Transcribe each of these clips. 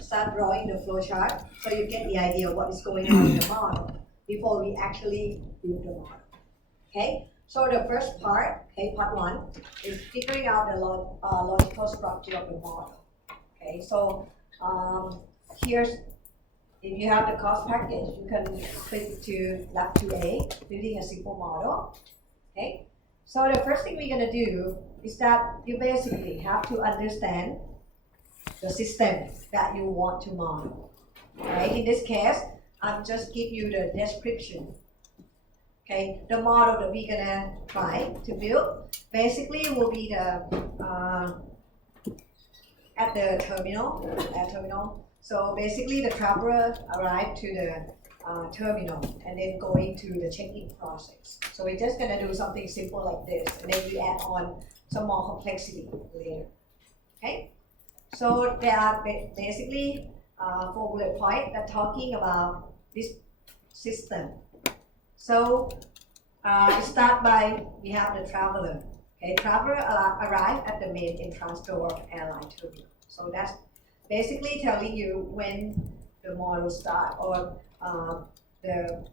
start drawing the flow chart so you get the idea of what is going on in the model before we actually build the model. Okay, so the first part, okay, part one, is figuring out the logical structure of the model. Okay, so here's, if you have the cost package, you can click to Lab 2A, building a simple model. Okay, so the first thing we're gonna do is that you basically have to understand the system that you want to model. Right? In this case, I'll just give you the description. Okay, the model that we're gonna try to build basically will be the at the terminal. So basically, the traveler arrived to the terminal and then going to the check-in process. So we're just gonna do something simple like this, and then we add on some more complexity later. Okay. So there are basically 4 bullet points that talking about this system. So it start by, we have the traveler. Okay, traveler arrive at the main entrance door of airline terminal. So that's basically telling you when the model start or the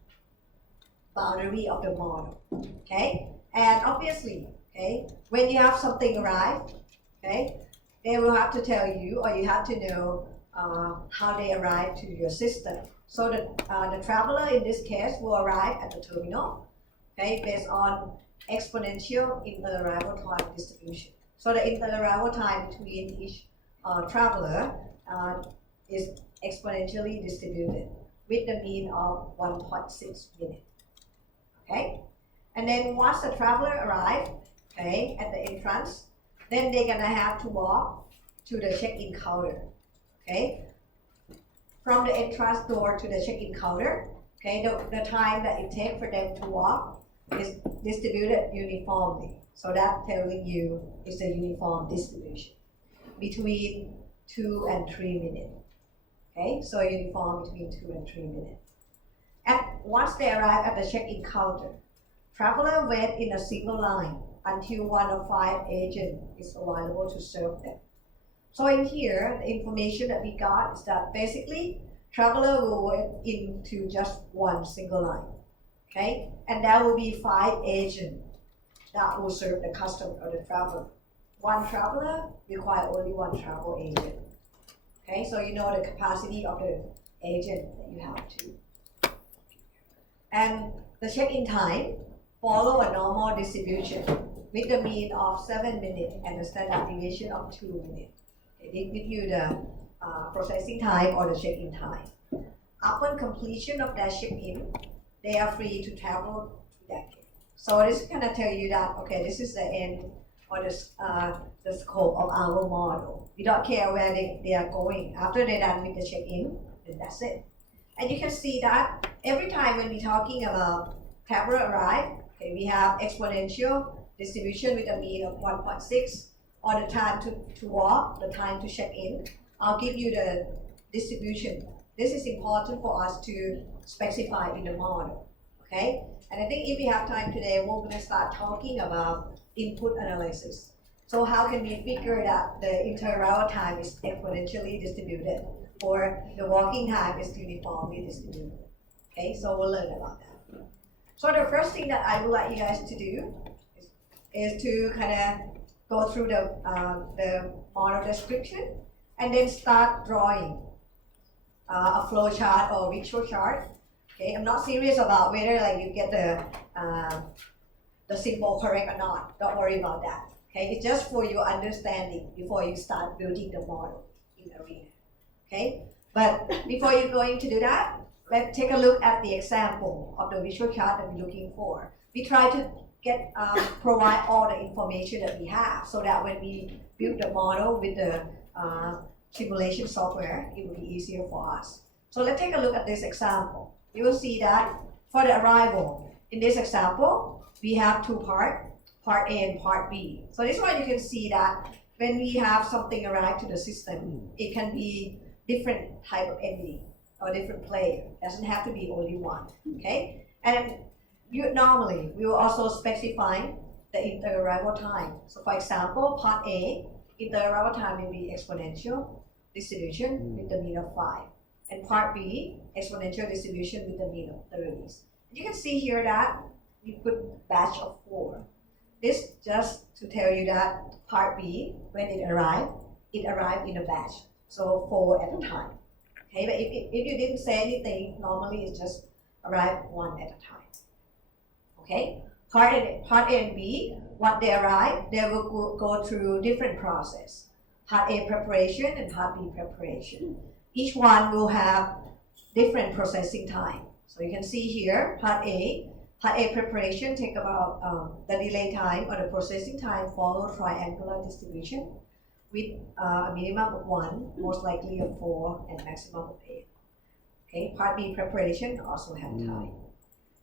boundary of the model. Okay, and obviously, okay, when you have something arrive, okay, they will have to tell you, or you have to know how they arrive to your system. So the traveler in this case will arrive at the terminal, okay, based on exponential inter-arrival time distribution. So the inter-arrival time between each traveler is exponentially distributed with the mean of 1.6 minutes. Okay, and then once the traveler arrives, okay, at the entrance, then they're gonna have to walk to the check-in counter. Okay, from the entrance door to the check-in counter, okay, the time that it takes for them to walk is distributed uniformly. So that telling you it's a uniform distribution between 2 and 3 minutes. Okay, so uniform between 2 and 3 minutes. And once they arrive at the check-in counter, traveler wait in a single line until one of 5 agents is available to serve them. So in here, the information that we got is that basically traveler will wait into just one single line. Okay, and there will be 5 agents that will serve the customer or the traveler. One traveler require only 1 travel agent. Okay, so you know the capacity of the agent that you have to. And the check-in time follow a normal distribution with the mean of 7 minutes and the standard deviation of 2 minutes. It gives you the processing time or the check-in time. Upon completion of that check-in, they are free to travel to that gate. So this is gonna tell you that, okay, this is the end or the scope of our model. We don't care where they are going. After they're done with the check-in, then that's it. And you can see that every time when we're talking about traveler arrive, okay, we have exponential distribution with a mean of 1.6, or the time to walk, the time to check in. I'll give you the distribution. This is important for us to specify in the model, okay? And I think if we have time today, we're gonna start talking about input analysis. So how can we figure that the inter-arrival time is exponentially distributed or the walking time is uniformly distributed? Okay, so we'll learn about that. So the first thing that I would like you guys to do is to kind of go through the model description and then start drawing a flow chart or visual chart. Okay, I'm not serious about whether like you get the symbol correct or not. Don't worry about that. Okay, it's just for your understanding before you start building the model in Arena. Okay, but before you're going to do that, let's take a look at the example of the visual chart that we're looking for. We try to provide all the information that we have so that when we build the model with the simulation software, it will be easier for us. So let's take a look at this example. You will see that for the arrival, in this example, we have 2 parts, part A and part B. So this one you can see that when we have something arrive to the system, it can be different type of entity or different player. It doesn't have to be only one, okay? And normally, we will also specify the inter-arrival time. So for example, part A interval time will be exponential distribution with the mean of 5. And part B, exponential distribution with the mean of 30. You can see here that we put batch of 4. This just to tell you that part B, when it arrived in a batch. So 4 at a time. Okay, but if you didn't say anything, normally it's just arrive 1 at a time. Okay, part A and B, what they arrive, they will go through different process. Part A preparation and part B preparation. Each one will have different processing time. So you can see here, part A preparation take about the delay time or the processing time follow triangular distribution with a minimum of 1, most likely of 4, and maximum of 8. Okay, part B preparation also have time.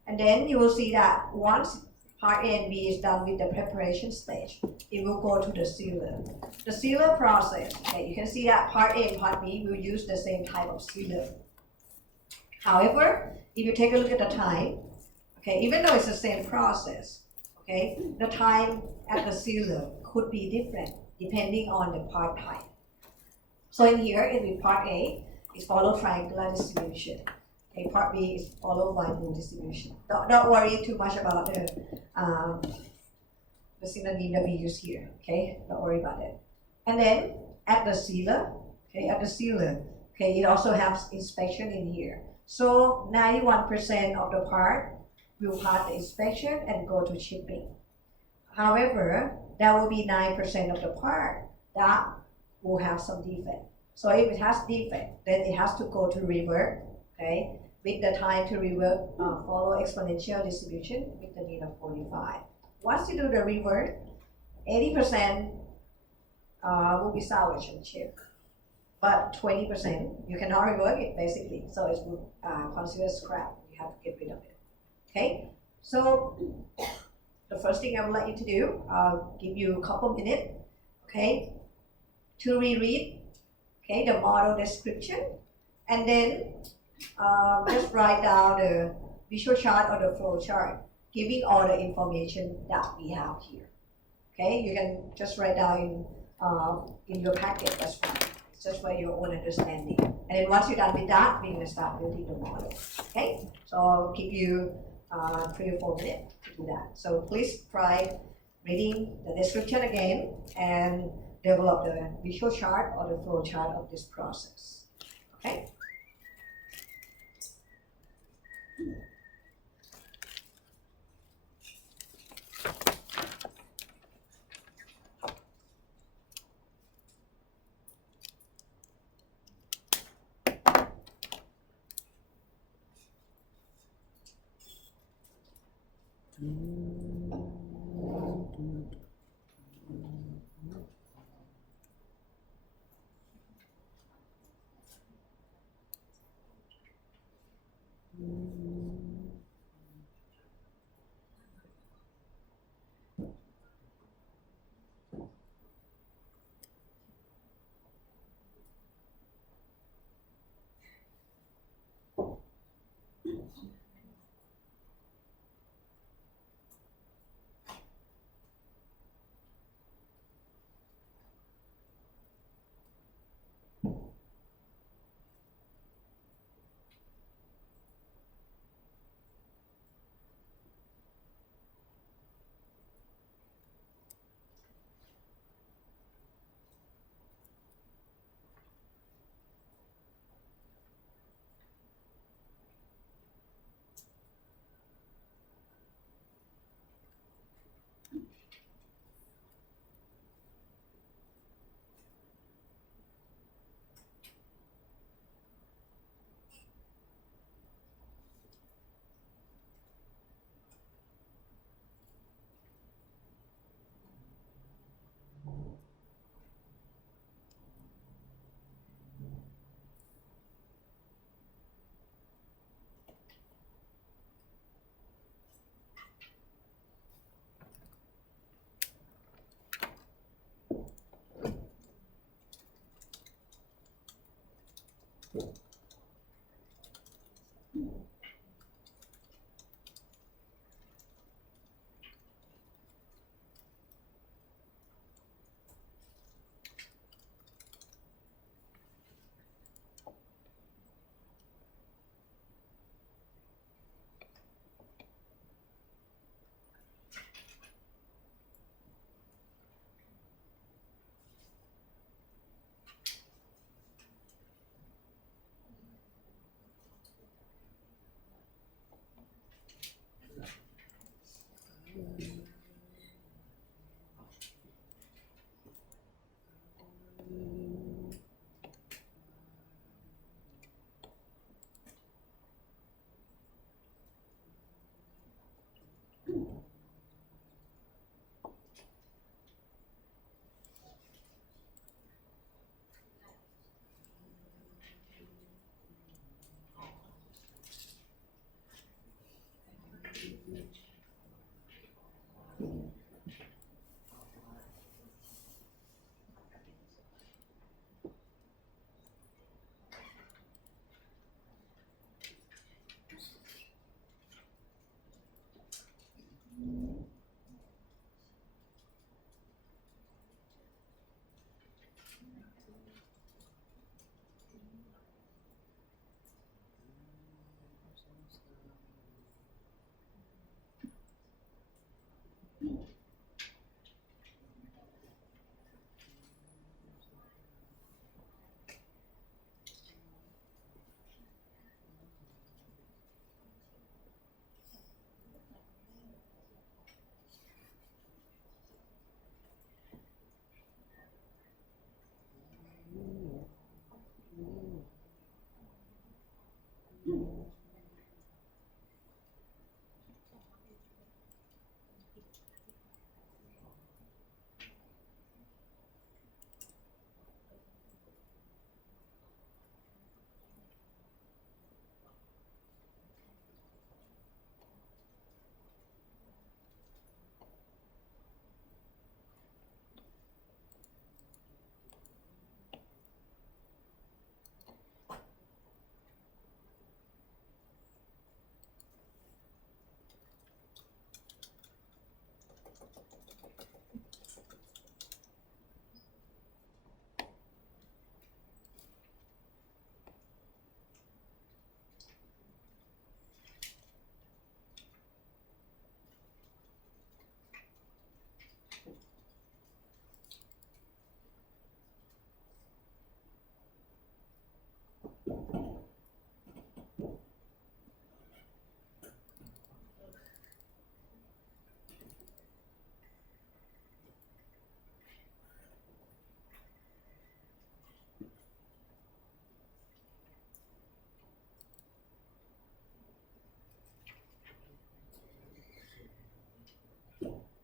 And then you will see that once part A and B is done with the preparation stage, it will go to the sealer. The sealer process, okay, you can see that part A and part B will use the same type of sealer. However, if you take a look at the time, okay, even though it's the same process, okay, the time at the sealer could be different depending on the part type. So in here, in part A, is follow triangular distribution. Okay, part B is followed by blue distribution. Don't worry too much about the synonym that we use here. Okay, don't worry about it. And then at the sealer, okay, it also has inspection in here. So 91% of the part will pass the inspection and go to shipping. However, there will be 9% of the part that will have some defect. So if it has defect, then it has to go to rework, okay? With the time to rework, follow exponential distribution with the mean of 45. Once you do the rework, 80% will be salvaged and shipped. But 20%, you cannot rework it basically, so it's considered scrap. You have to get rid of it. Okay, so the first thing I would like you to do, I'll give you a couple minutes, okay, to reread, okay, the model description, and then just write down the visual chart or the flow chart, giving all the information that we have here. Okay, you can just write down in your packet, that's fine. It's just for your own understanding. And then once you're done with that, we're going to start building the model. Okay, so I'll give you 3 or 4 minutes to do that. So please try reading the description again and develop the visual chart or the flow chart of this process. Okay?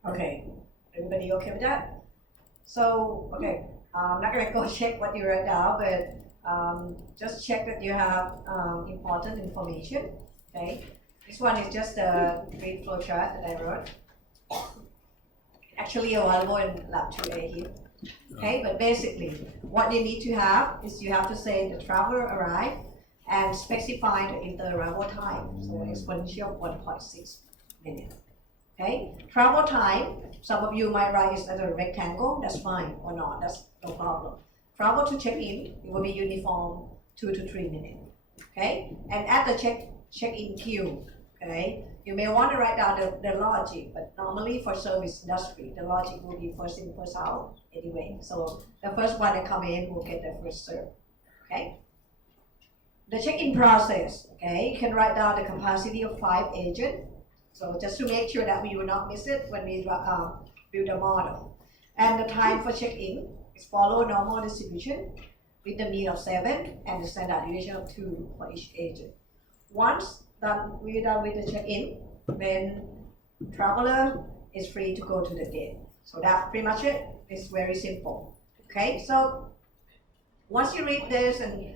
Okay, everybody okay with that? So, okay, I'm not gonna go check what you wrote down, but just check that you have important information, okay? This one is just a brief flowchart that I wrote. Actually available in Lab 2A here. Okay, but basically, what you need to have is you have to say the traveler arrived and specify the inter-arrival time, so exponential 1.6 minutes. Okay, travel time, some of you might write it as a rectangle, that's fine, or not, that's no problem. Travel to check-in, it will be uniform 2 to 3 minutes. Okay, and at the check-in queue, okay, you may want to write down the logic, but normally for service industry, the logic will be first in, first out anyway. So the first one that come in will get the first serve. Okay. The check-in process, okay, you can write down the capacity of 5 agents. So just to make sure that we will not miss it when we build a model. And the time for check-in is follow normal distribution with the mean of 7 and the standard deviation of 2 for each agent. Once we're done with the check-in, then traveler is free to go to the gate. So that's pretty much it. It's very simple. Okay, so once you read this and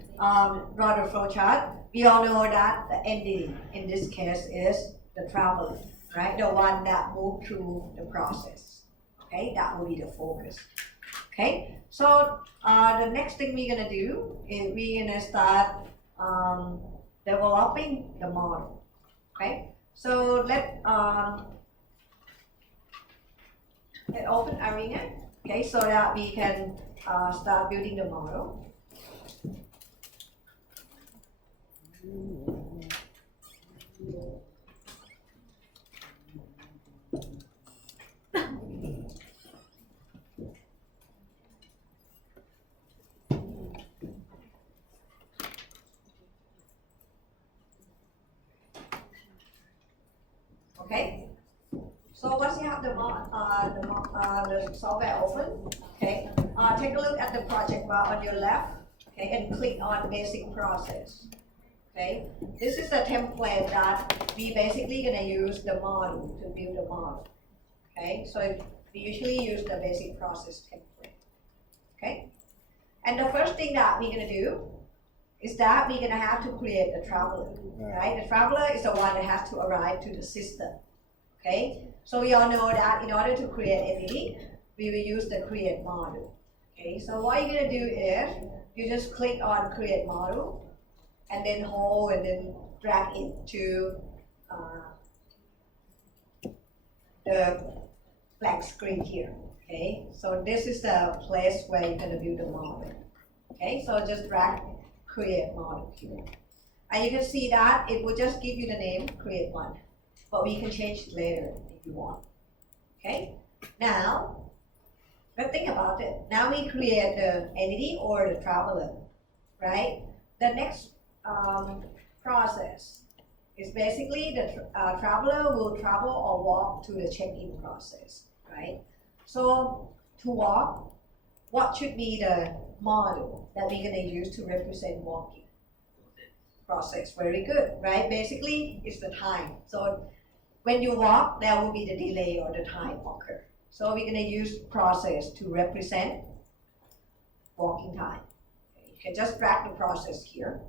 draw the flow chart, we all know that the entity in this case is the traveler, right? The one that moved through the process. Okay, that will be the focus. Okay, so the next thing we're gonna do is we're gonna start developing the model. Okay, so let open Arena. Okay, so that we can start building the model. Okay, so once you have the software open, okay, take a look at the project bar on your left, okay, and click on basic process. Okay, this is a template that we basically gonna use the model to build the model. Okay, so we usually use the basic process template. Okay, and the first thing that we're gonna do is that we're gonna have to create a traveler, right? The traveler is the one that has to arrive to the system, okay? So we all know that in order to create entity, we will use the create model, okay? So what you're gonna do is, you just click on create model, and then hold and then drag it to the blank screen here, okay? So this is the place where you're gonna build the model, okay? So just drag create model here. And you can see that it will just give you the name create one, but we can change it later if you want. Okay, now let's think about it. Now we create the entity or the traveler, right? The next process is basically the traveler will travel or walk to the check-in process, right? So to walk, what should be the model that we're going to use to represent walking process? Very good, right? Basically, it's the time. So when you walk, there will be the delay or the time occur. So we're going to use process to represent walking time. Okay, you can just drag the process here.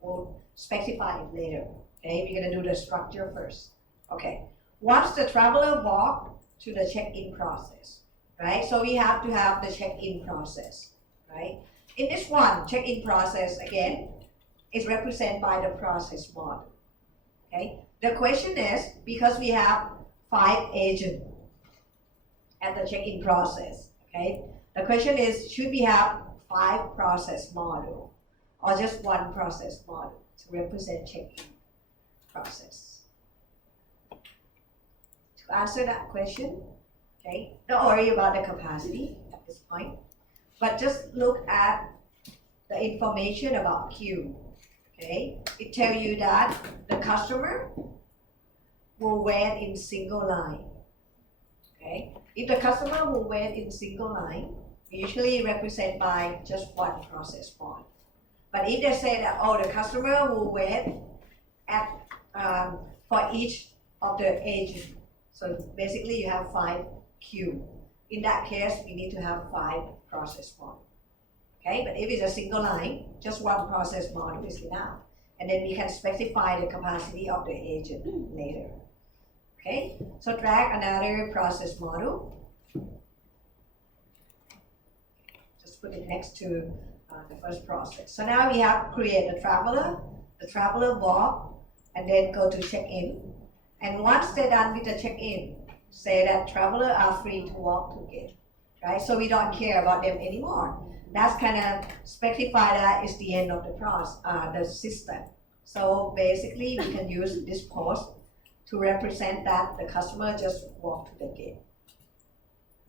We'll specify it later. Okay, we're going to do the structure first. Okay, once the traveler walk to the check-in process, right? So we have to have the check-in process, right? In this one, check-in process, again, is represented by the process model, okay? The question is, because we have 5 agents at the check-in process, okay? The question is, should we have 5 process model or just 1 process model to represent check-in process? To answer that question, okay, don't worry about the capacity at this point, but just look at the information about queue. Okay, it tells you that the customer will wait in single line. Okay, if the customer will wait in single line, usually represented by just one process mod. But if they say that, oh, the customer will wait at for each of the agent, so basically you have 5 queue. In that case, we need to have 5 process mod. Okay, but if it's a single line, just one process model is enough. And then we can specify the capacity of the agent later. Okay, so drag another process model. Just put it next to the first process. So now we have create the traveler walk, and then go to check-in. And once they're done with the check-in, say that travelers are free to walk together, right? So we don't care about them anymore. That's kind of specify that is the end of the system. So basically, we can use this post to represent that the customer just walked to the gate.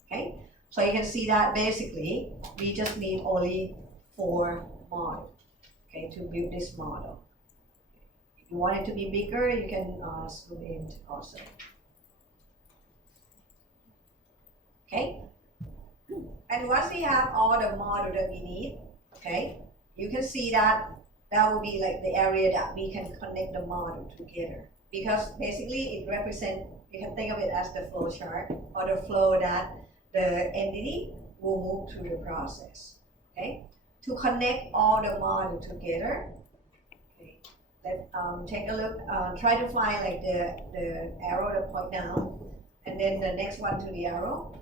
Okay, so you can see that basically we just need only 4 models, okay, to build this model. If you want it to be bigger, you can zoom in also. Okay, and once we have all the model that we need, okay, you can see that that will be like the area that we can connect the model together. Because basically it represents, you can think of it as the flow chart or the flow that the entity will move through the process. Okay, to connect all the model together, okay, let's take a look, try to find like the arrow that point down, and then the next one to the arrow.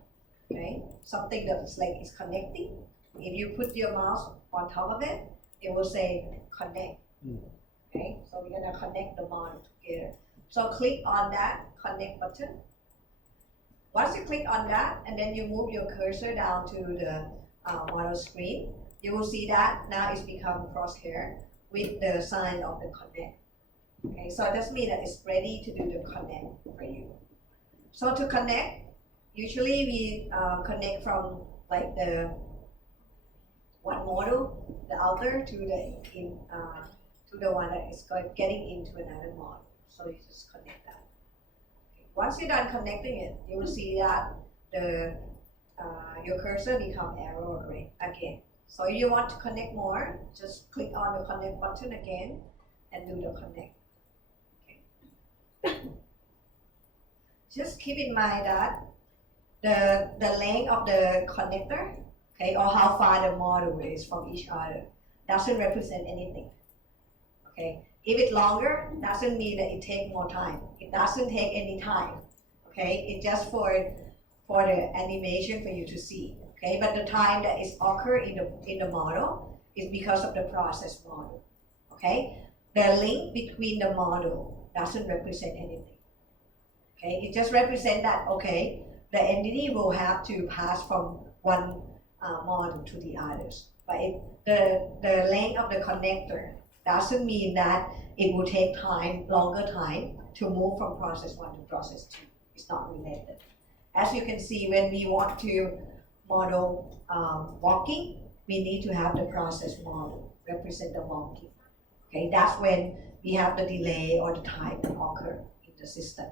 Okay, something that's like is connecting. If you put your mouse on top of it, it will say connect. Okay, so we're gonna connect the model together. So click on that connect button. Once you click on that, and then you move your cursor down to the model screen, you will see that now it's become crosshair with the sign of the connect. Okay, so that means that it's ready to do the connect for you. So to connect, usually we connect from like the one model, the outer to the one that is getting into another model. So you just connect that. Okay. Once you're done connecting it, you will see that your cursor become arrow again. So if you want to connect more, just click on the connect button again and do the connect. Okay. Just keep in mind that the length of the connector, okay, or how far the model is from each other, doesn't represent anything. Okay, if it's longer, doesn't mean that it takes more time. It doesn't take any time. Okay, it's just for the animation for you to see. Okay, but the time that is occur in the model is because of the process model. Okay, the link between the model doesn't represent anything. Okay, it just represents that okay, the entity will have to pass from one model to the others. But if the length of the connector doesn't mean that it will take longer time to move from process 1 to process 2. It's not related. As you can see, when we want to model walking, we need to have the process model represent the walking. Okay, that's when we have the delay or the time that occur in the system.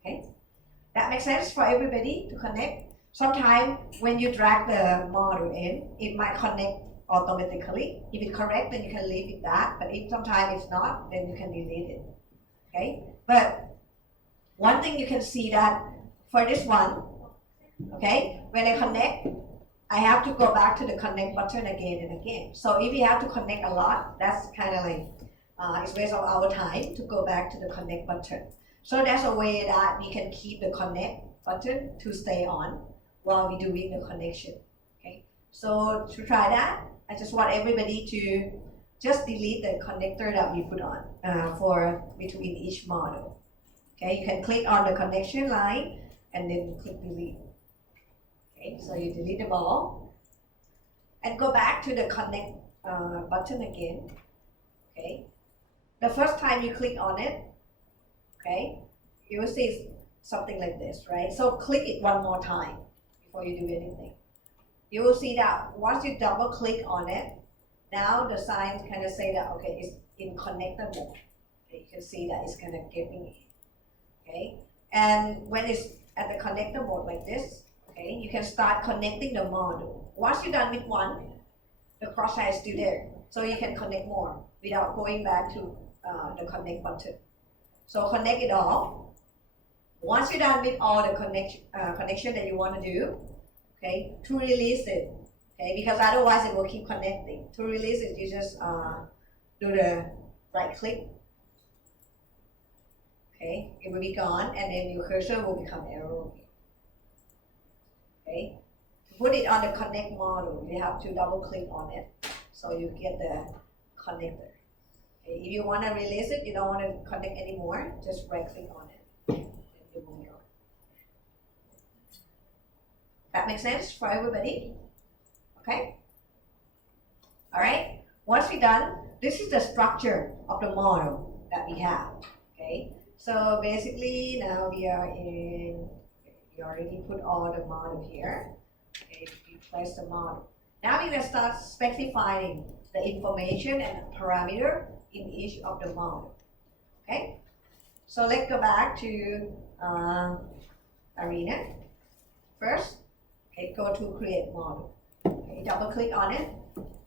Okay, that makes sense for everybody to connect. Sometimes when you drag the model in, it might connect automatically. If it's correct, then you can leave it that. But if sometimes it's not, then you can delete it. Okay, but one thing you can see that for this one, okay, when I connect, I have to go back to the connect button again and again. So if you have to connect a lot, that's kind of like it's waste of our time to go back to the connect button. So that's a way that we can keep the connect button to stay on while we're doing the connection. Okay, so to try that, I just want everybody to just delete the connector that we put on for between each model. Okay, you can click on the connection line and then click delete. Okay, so you delete them all and go back to the connect button again. Okay, the first time you click on it, okay, you will see something like this, right? So click it one more time before you do anything. You will see that once you double click on it, now the sign kind of say that, okay, it's in connector mode. Okay, you can see that it's kind of getting in. Okay, and when it's at the connector mode like this, okay, you can start connecting the module. Once you're done with one, the crosshair is still there, so you can connect more without going back to the connect button. So connect it all. Once you're done with all the connection that you want to do, okay, to release it, okay, because otherwise it will keep connecting. To release it, you just do the right click. Okay, it will be gone, and then your cursor will become arrow. Okay, to put it on the connect module, you have to double click on it, so you get the connector. Okay, if you want to release it, you don't want to connect anymore, just right click on it, and it will be gone. That makes sense for everybody? Okay? Alright, once we're done, this is the structure of the model that we have. Okay, so basically now we already put all the model here. Okay, we place the model. Now we're going to start specifying the information and parameter in each of the model. Okay, so let's go back to Arena first. Okay, go to create model. Okay, double click on it.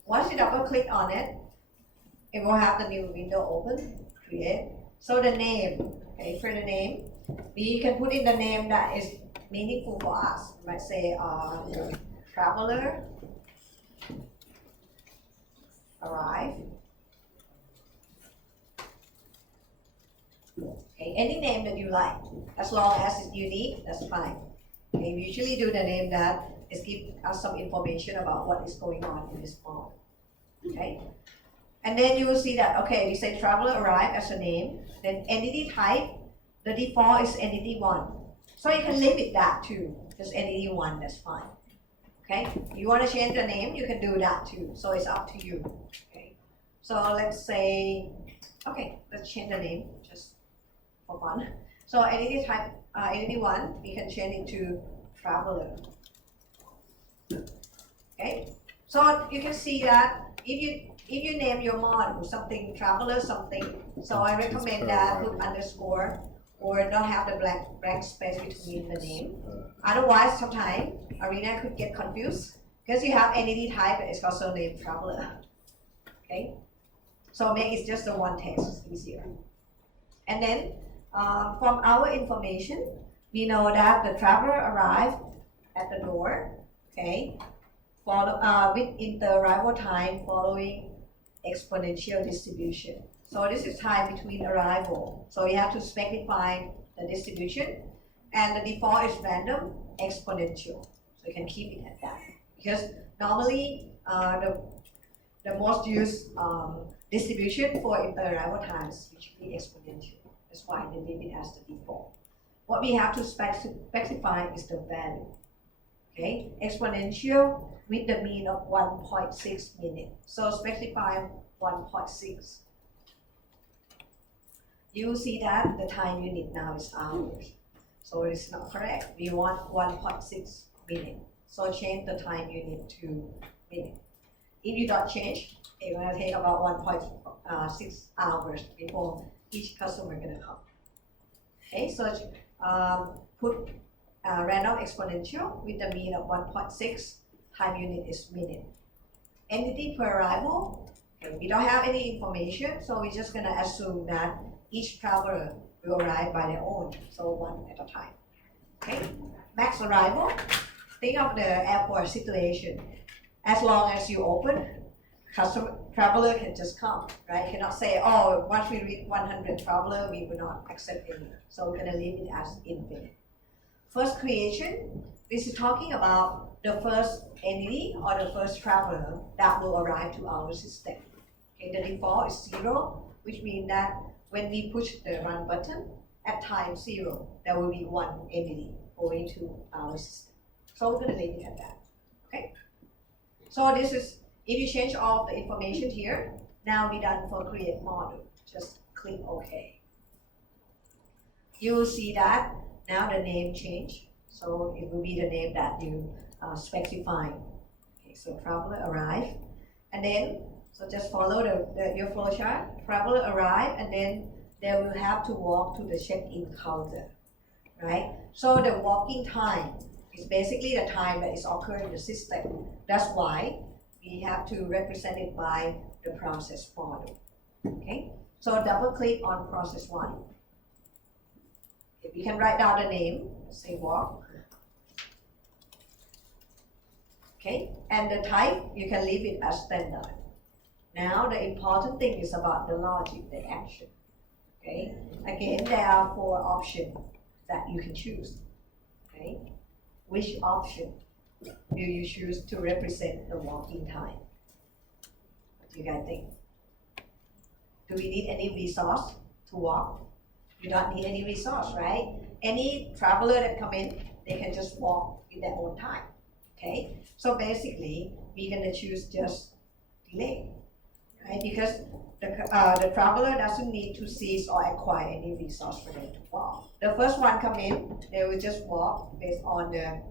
Once you double click on it, it will have the new window open, create. So the name, okay, for the name, we can put in the name that is meaningful for us. We might say traveler arrive. Okay, any name that you like, as long as it's unique, that's fine. Okay, we usually do the name that is give us some information about what is going on in this model. Okay, and then you will see that, okay, we say traveler arrive as a name, then entity type, the default is entity 1. So you can limit that too, just entity 1, that's fine. Okay, you want to change the name, you can do that too, so it's up to you. Okay, so let's say, okay, let's change the name just for fun. So entity type, entity 1, we can change it to traveler. Okay, so you can see that if you name your model something traveler something, so I recommend that put underscore or don't have the blank space between the name. Otherwise, sometimes Arena could get confused because you have entity type that is also named traveler. Okay, so make it just the one text easier. And then from our information, we know that the traveler arrived at the door. Okay, with the arrival time following exponential distribution. So this is time between arrival. So you have to specify the distribution, and the default is random exponential. So you can keep it at that, because normally the most used distribution for arrival time is usually exponential. That's why they leave it as the default. What we have to specify is the value. Okay, exponential with the mean of 1.6 minutes. So specify 1.6. You see that the time unit now is hours. So it's not correct. We want 1.6 minutes. So change the time unit to minute. If you don't change, it will take about 1.6 hours before each customer gonna come. Okay, so put random exponential with the mean of 1.6, time unit is minute. Entity per arrival, okay, we don't have any information, so we're just gonna assume that each traveler will arrive by their own, so one at a time. Okay, max arrival, think of the airport situation. As long as you open, traveler can just come, right? You cannot say, oh, once we reach 100 traveler, we will not accept any. So we're gonna leave it as infinite. First creation, this is talking about the first entity or the first traveler that will arrive to our system. Okay, the default is 0, which means that when we push the run button at time 0, there will be one entity going to our system. So we're gonna leave it at that. Okay. So this is, if you change all the information here, now we're done for create model. Just click OK. You will see that now the name change. So it will be the name that you specify. Okay, so traveler arrive. And then So just follow your flow chart. Traveler arrive and then they will have to walk to the check-in counter, right? So the walking time is basically the time that is occurring in the system. That's why we have to represent it by the process model. Okay, so double click on process 1. If you can write down the name, say walk. Okay, and the type, you can leave it as standard. Now the important thing is about the logic, the action. Okay, again, there are 4 options that you can choose. Okay, which option do you choose to represent the walking time? What do you guys think? Do we need any resource to walk? You don't need any resource, right? Any traveler that come in, they can just walk in their own time. Okay, so basically, we're gonna choose just delay, right? Because the traveler doesn't need to seize or acquire any resource for them to walk. The first one come in, they will just walk based on the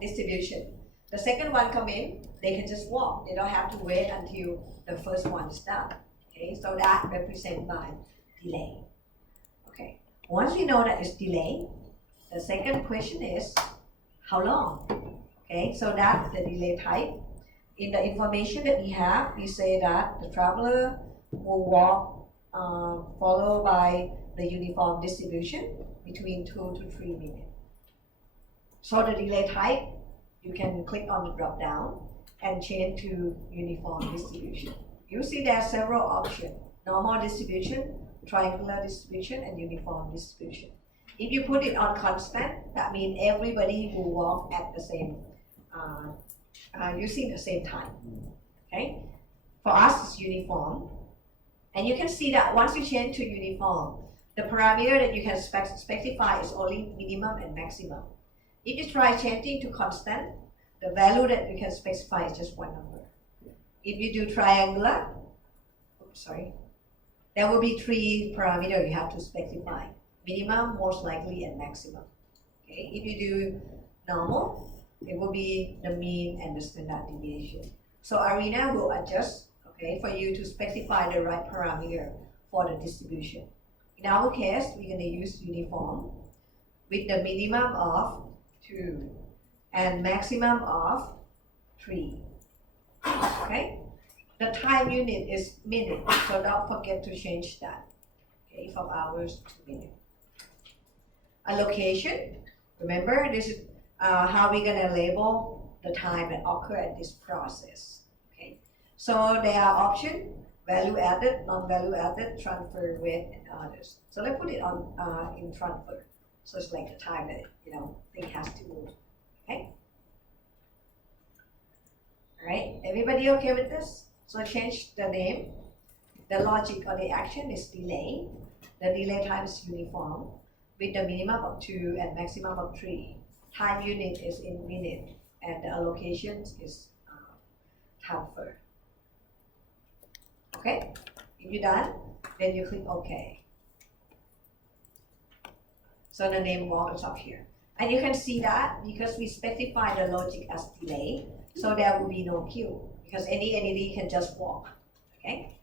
distribution. The second one come in, they can just walk. They don't have to wait until the first one is done. Okay, so that represents by delay. Okay, once we know that it's delay, the second question is how long? Okay, so that's the delay type. In the information that we have, we say that the traveler will walk followed by the uniform distribution between 2 to 3 minutes. So the delay type, you can click on the drop down and change to uniform distribution. You see there are several options: normal distribution, triangular distribution, and uniform distribution. If you put it on constant, that means everybody will walk at the same, using the same time. Okay? For us, it's uniform. And you can see that once you change to uniform, the parameter that you can specify is only minimum and maximum. If you try changing to constant, the value that you can specify is just one number. If you do triangular, there will be 3 parameters you have to specify: minimum, most likely, and maximum. Okay, if you do normal, it will be the mean and the standard deviation. So Arena will adjust, okay, for you to specify the right parameter for the distribution. In our case, we're going to use uniform with the minimum of 2 and maximum of 3. Okay, the time unit is minute, so don't forget to change that. Okay, from hours to minute. Allocation, remember this is how we're gonna label the time that occur at this process. Okay, so there are options: value added, non-value added, transfer, wait, and others. So let's put it on in transfer. So it's like the time that thing has to move. Okay. All right, everybody okay with this? So change the name. The logic or the action is delay. The delay time is uniform with the minimum of 2 and maximum of 3. Time unit is in minute and the allocation is transfer. Okay, if you're done, then you click OK. So the name walk is up here. And you can see that because we specify the logic as delay, so there will be no queue because any entity can just walk. Okay,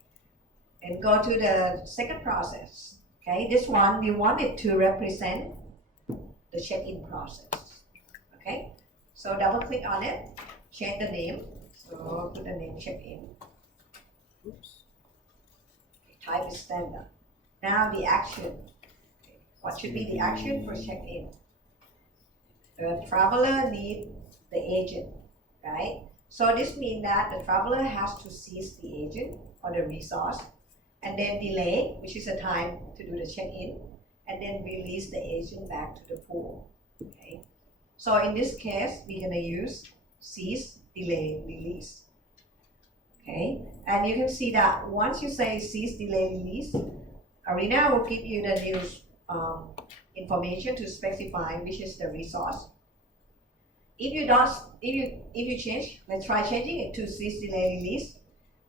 and go to the second process. Okay, this one we want it to represent the check-in process. Okay, so double click on it, change the name. So put the name check-in. Oops. Type is standard. Now the action. Okay. What should be the action for check-in? The traveler needs the agent, right? So this means that the traveler has to seize the agent or the resource, and then delay, which is the time to do the check-in, and then release the agent back to the pool. Okay. So in this case, we're gonna use seize, delay, release. Okay, and you can see that once you say seize, delay, release, Arena will give you the new information to specify which is the resource. If you change, let's try changing it to seize, delay, release,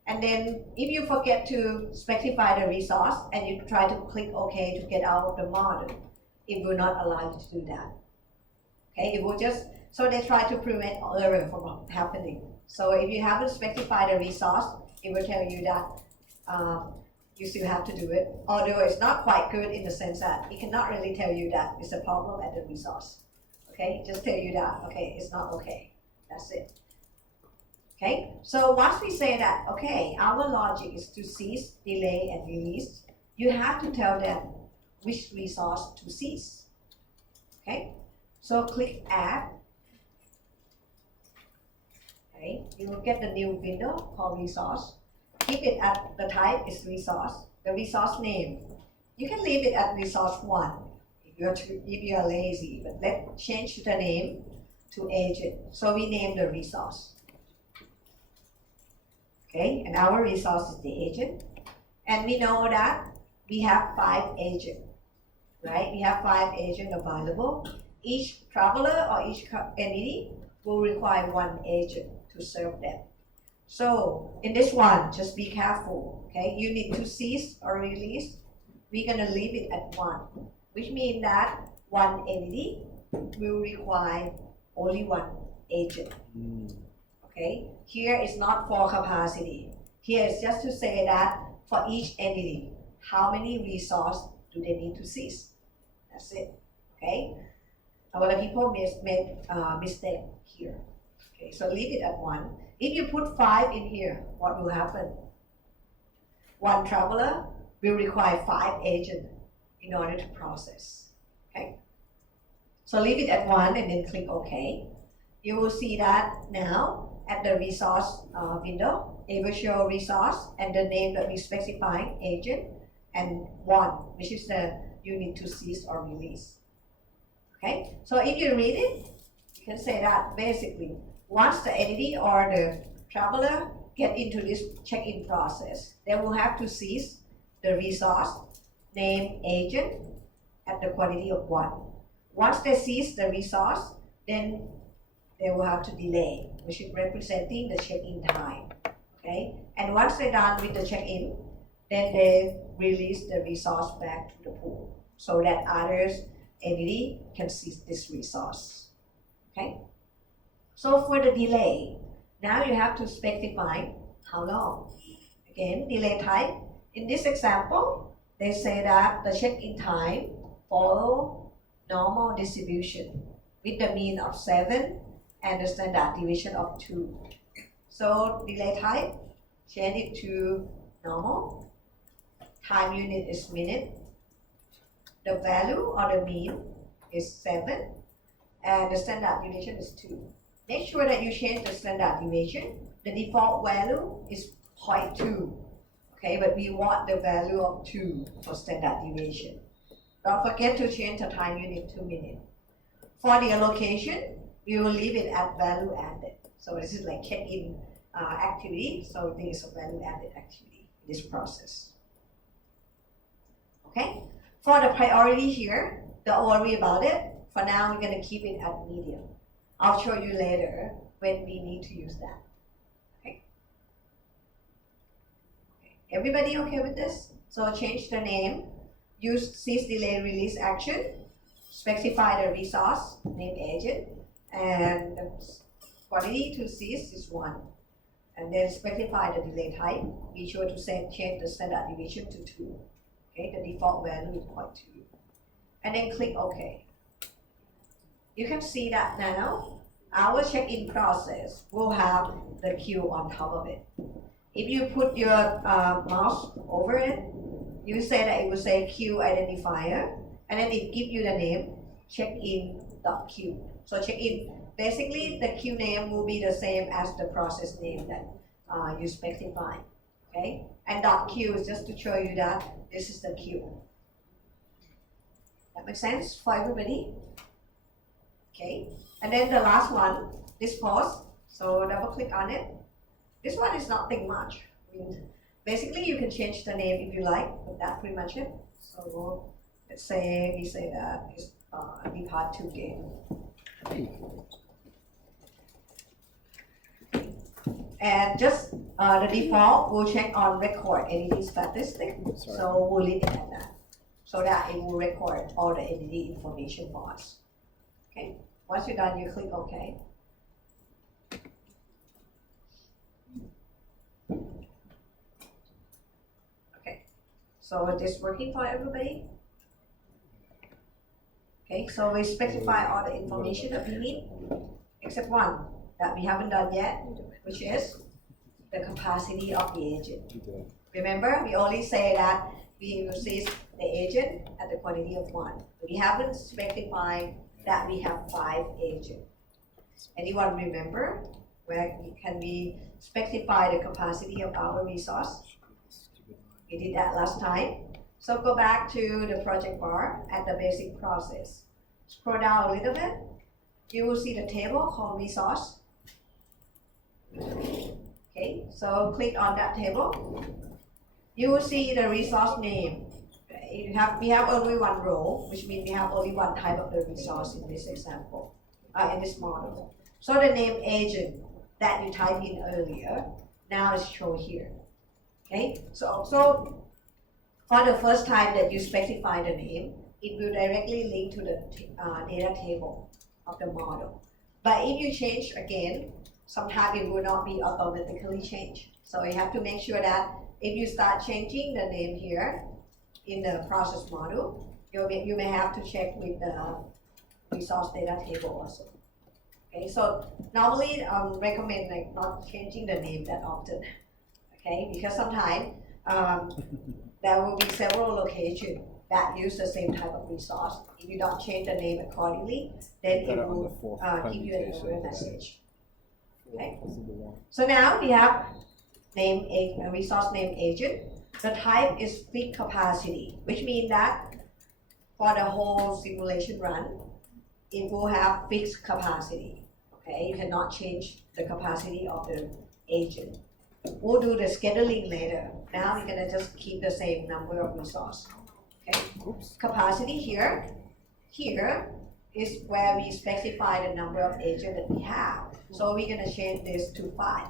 and then if you forget to specify the resource and you try to click OK to get out of the model, it will not allow you to do that. Okay, it will just, so they try to prevent error from happening. So if you haven't specified the resource, it will tell you that you still have to do it. Although it's not quite good in the sense that it cannot really tell you that it's a problem at the resource. Okay, just tell you that, okay, it's not okay. That's it. Okay, so once we say that, okay, our logic is to cease, delay, and release, you have to tell them which resource to cease. Okay, so click Add. Okay, you will get the new window called Resource. Keep it at the type is Resource. The resource name, you can leave it at Resource 1 if you are lazy, but let's change the name to Agent. So we name the resource. Okay, and our resource is the agent. And we know that we have 5 agents, right? We have 5 agents available. Each traveler or each entity will require 1 agent to serve them. So in this one, just be careful, okay? You need to cease or release. We're gonna leave it at 1, which means that 1 entity will require only 1 agent. Okay, here is not for capacity. Here is just to say that for each entity, how many resources do they need to cease? That's it. Okay, a lot of people make mistake here. Okay, so leave it at 1. If you put 5 in here, what will happen? 1 traveler will require 5 agents in order to process. Okay, so leave it at 1 and then click OK. You will see that now at the resource window, it will show resource and the name that we specify, agent, and 1, which is the you need to cease or release. Okay, so if you read it, you can say that basically, once the entity or the traveler get into this check-in process, they will have to cease the resource, name, agent at the quantity of 1. Once they cease the resource, then they will have to delay, which is representing the check-in time. Okay, and once they're done with the check-in, then they release the resource back to the pool so that others entity can seize this resource. Okay, so for the delay, now you have to specify how long. Again, delay type. In this example, they say that the check-in time follow normal distribution with the mean of 7 and the standard deviation of 2. So delay type, change it to normal. Time unit is minute. The value or the mean is 7 and the standard deviation is 2. Make sure that you change the standard deviation. The default value is 0.2. Okay, but we want the value of 2 for standard deviation. Don't forget to change the time unit to minute. For the allocation, we will leave it at value added. So this is like check-in activity. So this is a value added activity in this process. Okay. For the priority here, don't worry about it. For now, we're going to keep it at medium. I'll show you later when we need to use that. Okay. Everybody okay with this? So change the name. Use cease, delay, release action. Specify the resource, name agent, and the quantity to cease is 1. And then specify the delay type. Be sure to change the standard deviation to 2. Okay, the default value is 0.2. And then click OK. You can see that now our check-in process will have the queue on top of it. If you put your mouse over it, you say that it will say queue identifier, and then it gives you the name check-in.queue. So check-in, basically the queue name will be the same as the process name that you specify. Okay, and .queue is just to show you that this is the queue. That makes sense for everybody? Okay, and then the last one, dispose. So double click on it. This one is nothing much. I mean, basically you can change the name if you like, but that's pretty much it. So let's say we say that is depart to game. And just the default will check on record entity statistic. So we'll leave it at that, so that it will record all the entity information for us. Okay. Once you're done, you click OK. So is this working for everybody? Okay, so we specify all the information that we need, except one that we haven't done yet, which is the capacity of the agent. Remember, we only say that we will seize the agent at the quantity of 1. We haven't specified that we have 5 agents. Anyone remember where can we specify the capacity of our resource? We did that last time. So go back to the project bar at the basic process. Scroll down a little bit. You will see the table called resource. Okay, so click on that table. You will see the resource name. We have only one row, which means we have only one type of the resource in this example, in this model. So the name agent that you typed in earlier now is shown here. Okay, so for the first time that you specify the name, it will directly link to the data table of the model. But if you change again, sometimes it will not be automatically changed. So you have to make sure that if you start changing the name here in the process model, you may have to check with the resource data table also. Okay, so normally I recommend like not changing the name that often. Okay, because sometimes there will be several locations that use the same type of resource. If you don't change the name accordingly, then it will give you an error message. Okay. So now we have a resource name agent. The type is fixed capacity, which means that for the whole simulation run, it will have fixed capacity. Okay, you cannot change the capacity of the agent. We'll do the scheduling later. Now we're gonna just keep the same number of resource. Okay, capacity here is where we specify the number of agents that we have. So we're gonna change this to 5.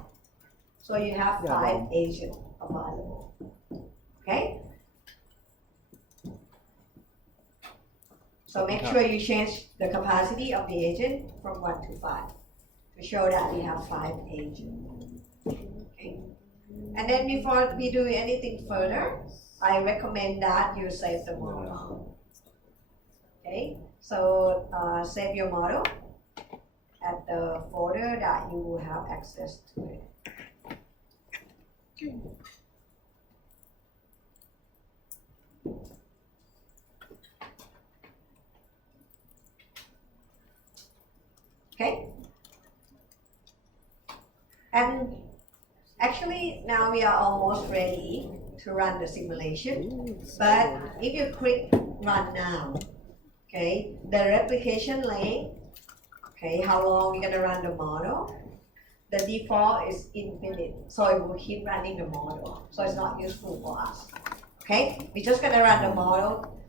So you have 5 agents available. Okay? So make sure you change the capacity of the agent from 1 to 5 to show that we have 5 agents. Okay? And then before we do anything further, I recommend that you save the model. Okay? So save your model at the folder that you will have access to it. Okay? And actually now we are almost ready to run the simulation. But if you click run now, okay, the replication length, okay, how long we're gonna run the model, the default is infinite, so it will keep running the model, so it's not useful for us. Okay, we're just gonna run the model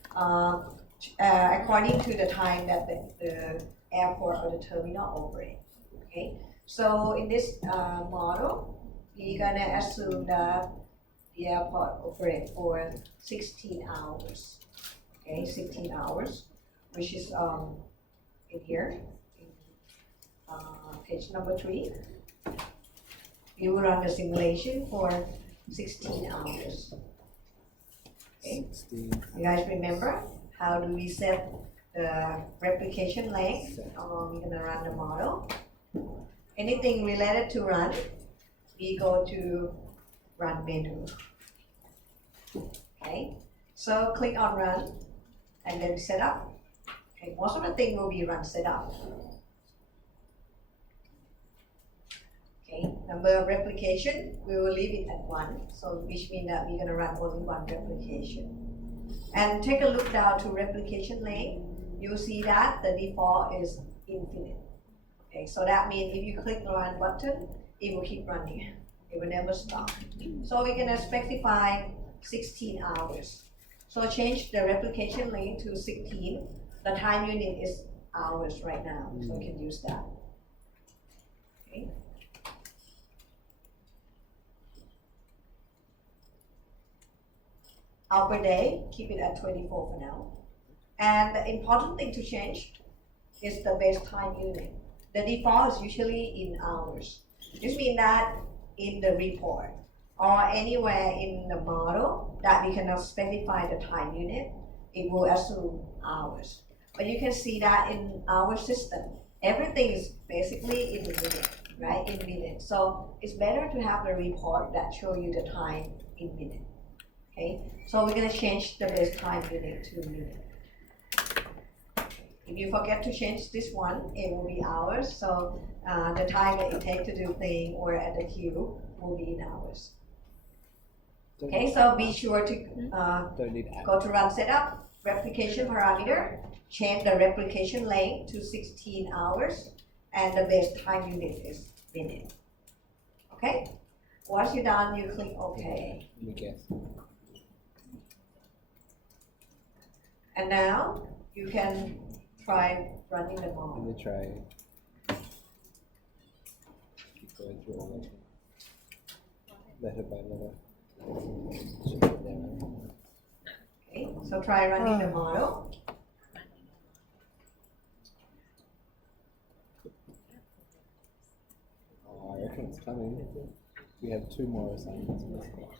according to the time that the airport or the terminal operates. Okay, so in this model, we're gonna assume that the airport operates for 16 hours. Okay, 16 hours, which is in here, in page number 3. You will run the simulation for 16 hours. Okay. You guys remember how do we set the replication length? How long we're gonna run the model? Anything related to run, we go to run menu. Okay, so click on run and then set up. Okay, most of the thing will be run setup. Okay, number of replication, we will leave it at 1, so which means that we're gonna run only 1 replication. And take a look down to replication length, you'll see that the default is infinite. Okay, so that means if you click the run button, it will keep running. It will never stop. So we're gonna specify 16 hours. So change the replication length to 16. The time unit is hours right now, so we can use that. Okay. Hour per day, keep it at 24 for now. And the important thing to change is the base time unit. The default is usually in hours. This means that in the report, or anywhere in the model that we cannot specify the time unit, it will assume hours. But you can see that in our system, everything is basically in minutes, right? In minutes. So it's better to have a report that show you the time in minutes. Okay, so we're gonna change the base time unit to minute. If you forget to change this one, it will be hours. So the time that it takes to do thing or at the queue will be in hours. Okay, so be sure to go to run setup, replication parameter, change the replication length to 16 hours, and the base time unit is minute. Okay, once you're done, you click OK. Let me guess. And now you can try running the Let model. me try. Keep going through all of them. Letter by letter. Just put down. Okay, so try running the model. Oh, I reckon it's coming. We have 2 more assignments in this class.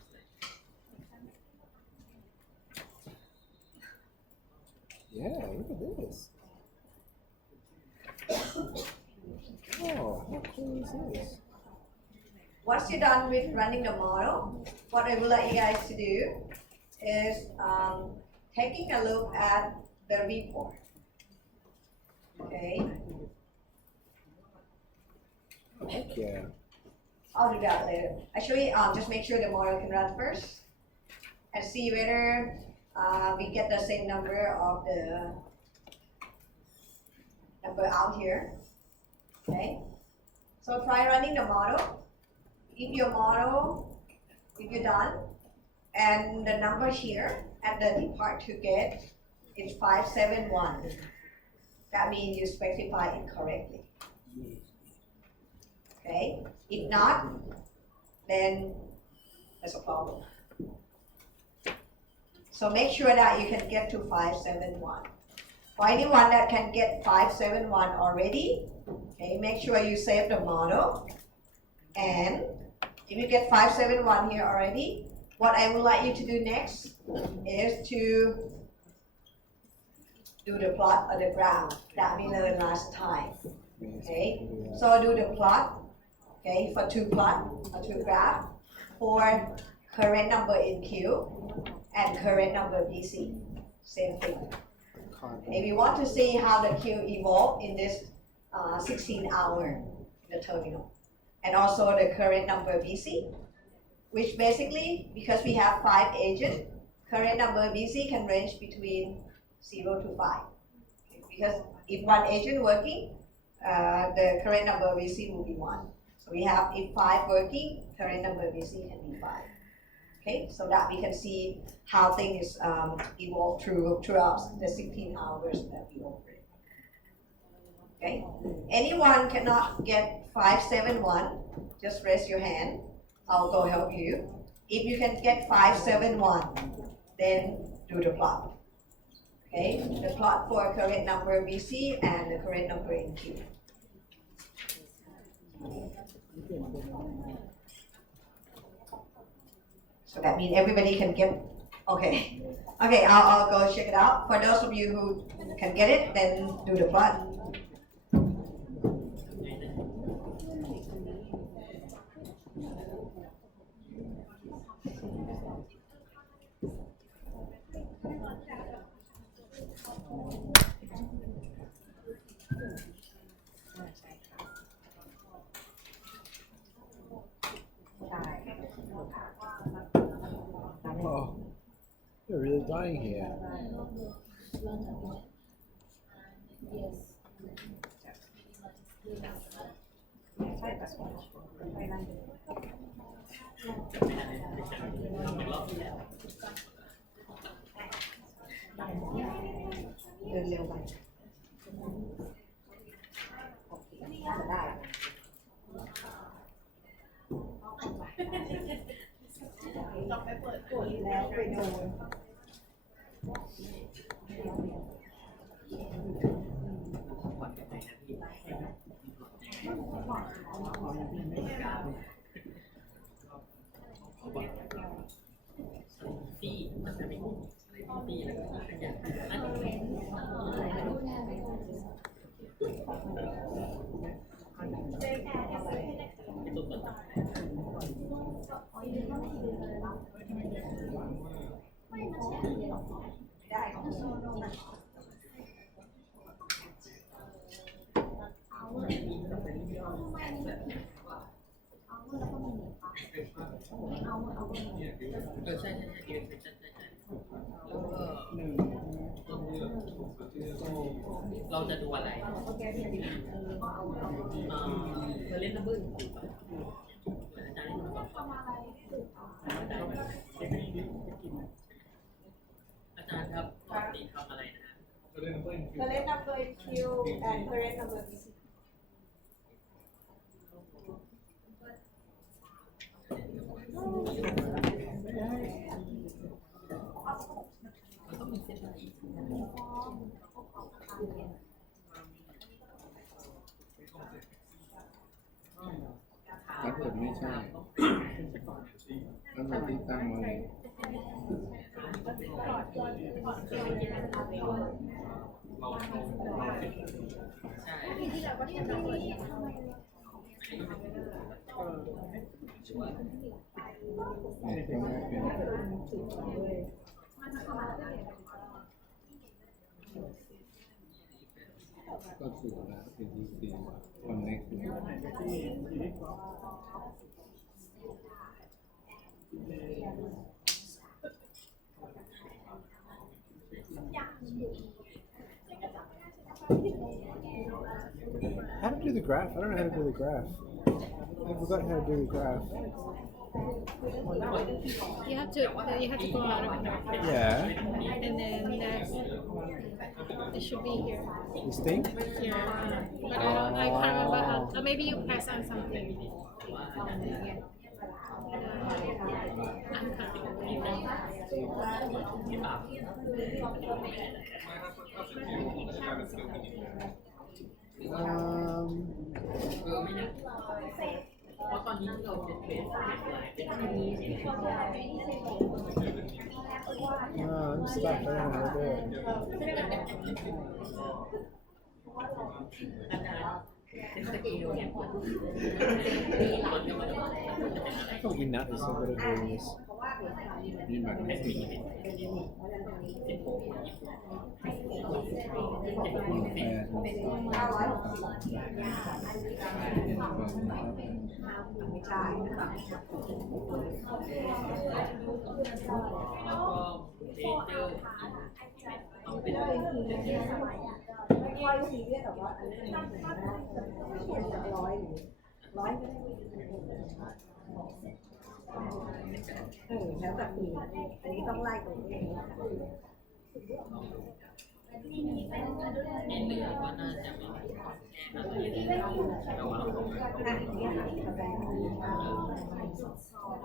Yeah, look at this. Oh, how cool is this? Once you're done with running the model, what I would like you guys to do is taking a look at the report. Okay, Heck yeah. I'll do that later. Actually, just make sure the model can run first and see whether we get the same number of the number out here. Okay, so try running the model. If you're done, and the number here at the depart to get is 571, that means you specify it correctly. Okay, if not, then there's a problem. So make sure that you can get to 571. For anyone that can get 571 already, okay, make sure you save the model. And if you get 571 here already, what I would like you to do next is to do the plot or the graph that we learned last time. Okay, so do the plot, okay, for 2 plot or 2 graph for current number in queue and current number BC. Same thing. If you want to see how the queue evolved in this 16 hour in the terminal, and also the current number BC, which basically, because we have 5 agents, current number BC can range between 0 to 5. Okay, because if 1 agent working, the current number BC will be 1. So we have if 5 working, current number BC can be 5. Okay, so that we can see how things evolve throughout the 16 hours that we operate. Okay, anyone cannot get 571, just raise your hand. I'll go help you. If you can get 571, then do the plot. Okay, the plot for current number BC and the current number in Q. So that means everybody can get, okay. Okay, I'll go check it out. For those of you who can get it, then do the plot. Oh, they're really dying here. ได้ของใช่แล้วก็เราจะดูอะไรเล่นน้ำบึ้งอาจารย์ครับปกติทำอะไรนะ current number Q and current number Bถ้าเกิดไม่ใช่แล้วมันที่ตั้งไว้เนี่ยก็ไม่เป็นก็สุดแล้วเป็นที่สี่คอนเน็กต์เนี่ย How to do the graph? I don't know how to do the graph. I forgot how to do the graph. You have to go out of it. Yeah. And then it should be here. This thing? Here. But I can't remember how. Or maybe you press on something. Um, เพราะตอนนี้ที่เราเป็นเบสเป็น no, I'm stuck. I don't know how to do it. เป็นสกิล I thought you nut is so good at doing this. You magnetic. Yeah. ไม่ใช่นะคะ แล้วก็เทเจอร์ต้องเป็น ไม่ค่อยซีเรียสแต่ว่าอันนี้มันเป็นได้จากร้อยหรือร้อยก็ได้แล้วแบบอื่นอันนี้ต้องไล่ตรงนี้นะคะ ในเนื้อก็น่าจะไม่แก้อะไรแต่ว่า อันนี้ค่ะกาแฟ แล้ว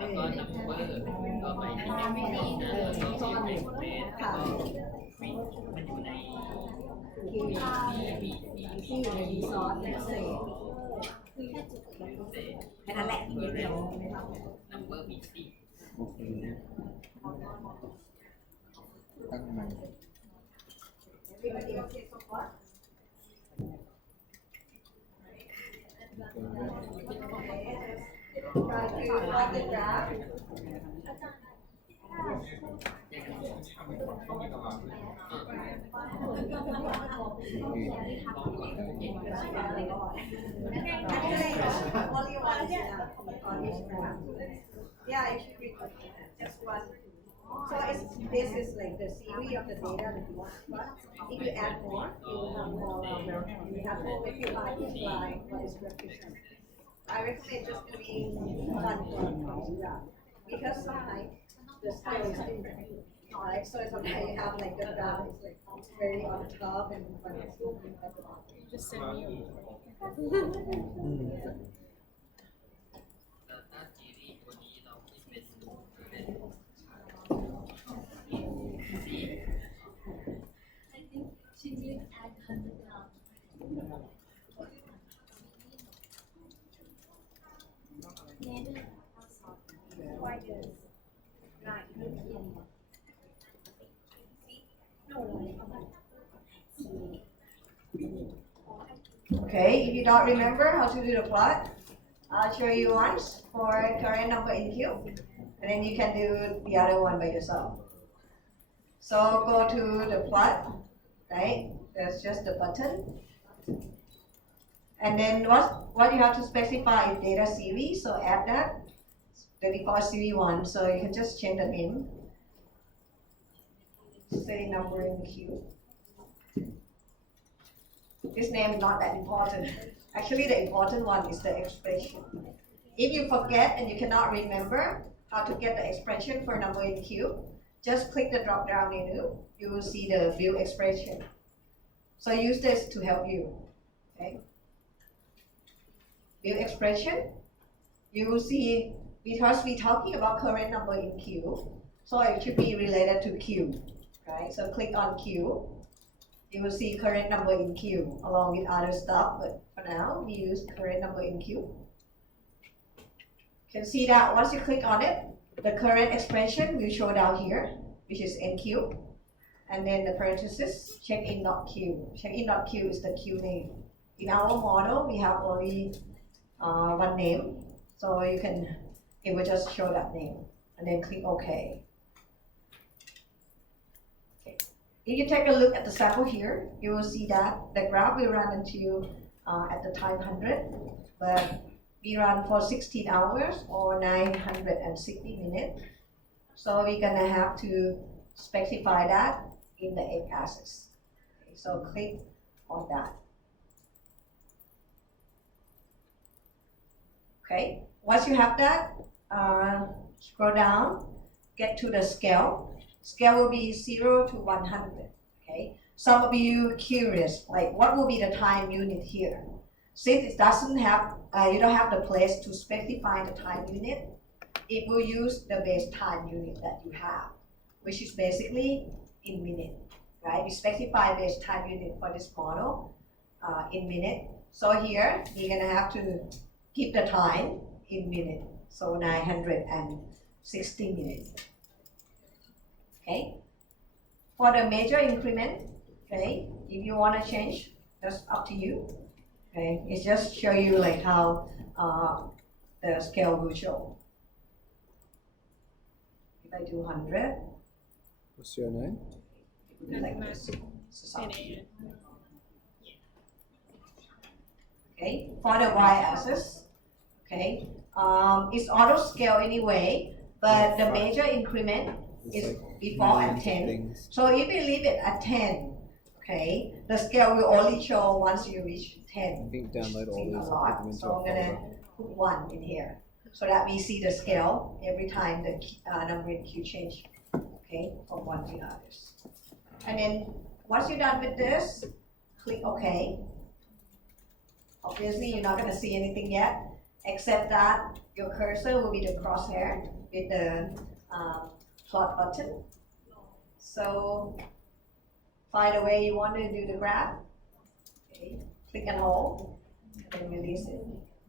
ก็นัมเบอร์ก็ไปที่ไม่ดีนะแล้วก็เป็นเบสแล้วก็มันอยู่ใน ที่อยู่ในรีสอร์ทและเซลแค่นั้นแหละเดี๋ยว นัมเบอร์บีซี Okay. ตั้งใหม่ everybody okay so far try to plot the graph only one is enough on each graph. Yeah, you should read just one. So this is like the series of the data that you want. If you add more, you will have more. You have to if you multiply what is represent. I recommend just doing one graph because sometimes the scale is different. Alright, so sometimes you have like the graph is like very on top and one is at the bottom. Just send me. แต่ถ้าซีรีส์ตัวนี้เราที่เป็นซี No, Okay, if you don't remember how to do the plot, I'll show you once for current number in queue, and then you can do the other one by yourself. So go to the plot, right? There's just the button. And then what you have to specify is data series, so add that. The default series 1, so you can just change the name. Say number in queue. This name is not that important. Actually, the important one is the expression. If you forget and you cannot remember how to get the expression for number in queue, just click the drop down menu. You will see the view expression. So use this to help you. Okay. View expression. You will see, because we're talking about current number in queue, so it should be related to queue. Right? So click on queue. You will see current number in queue along with other stuff, but for now we use current number in queue. You can see that once you click on it, the current expression will show down here, which is NQ, and then the parenthesis checkin.queue. Checkin.queue is the queue name. In our model, we have only one name, so it will just show that name, and then click OK. If you take a look at the sample here, you will see that the graph will run until at the time 100, but we run for 16 hours or 960 minutes. So we're gonna have to specify that in the x-axis. Okay, so click on that. Okay, once you have that, scroll down, get to the scale. Scale will be 0 to 100, okay? Some of you curious, like what will be the time unit here? Since it doesn't have, you don't have the place to specify the time unit, it will use the base time unit that you have, which is basically in minute, right? We specify base time unit for this model in minute. So here, we're gonna have to keep the time in minute, so 960 minutes. Okay. For the major increment, okay, if you want to change, that's up to you. Okay, it's just show you like how the scale will show. If I do 100, What's your name? it will be like this. So it's up to you. Okay, for the y-axis, okay, it's auto scale anyway, but the major increment is before at 10. So if you leave it at 10, okay, the scale will only show once you reach 10. I think download all Which these is a and put lot. them into So a I'm gonna folder. put 1 in here so that we see the scale every time the number in queue change, okay, from one to others. And then once you're done with this, click OK. Obviously, you're not gonna see anything yet, except that your cursor will be the crosshair with the plot button. So find a way you want to do the graph. Okay. Click and hold, and then release it.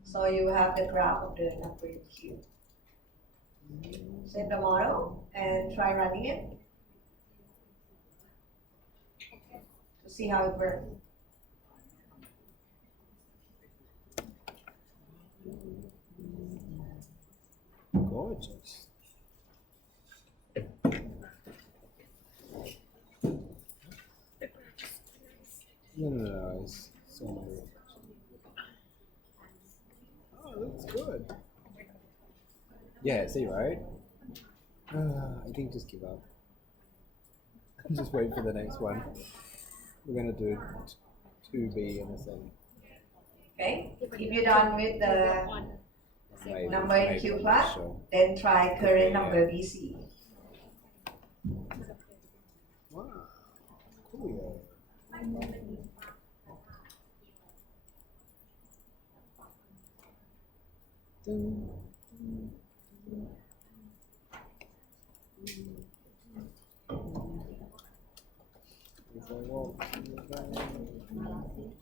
So you have the graph of the number in queue. Save the model and try running it to see how it works. Gorgeous. No, it's so much. Oh, that's good. Yeah, see, right? I think just give up. Just wait for the next one. We're gonna do 2B in a second. Okay, if you're done with the Maybe- number in maybe queue I'm plot, not sure. then try current Yeah. number BC. Wow, cool. Dun, dun, dun. As I walk through the valley.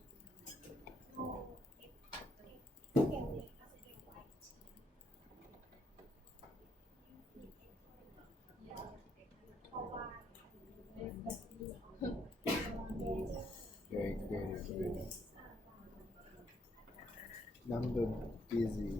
Very creative. Number busy.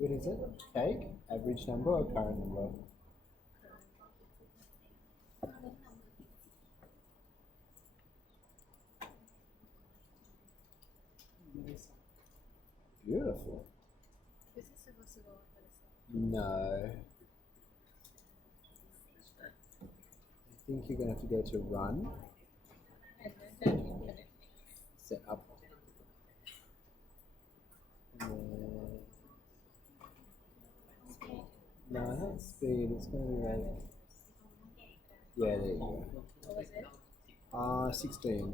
What is it? Cake? Average number or current number? Beautiful. This is supposed to go for the side. No. I think you're gonna have to go to run, And then infinite. set up, and then no, not speed. It's gonna be like yeah, there you go. What was it? 16.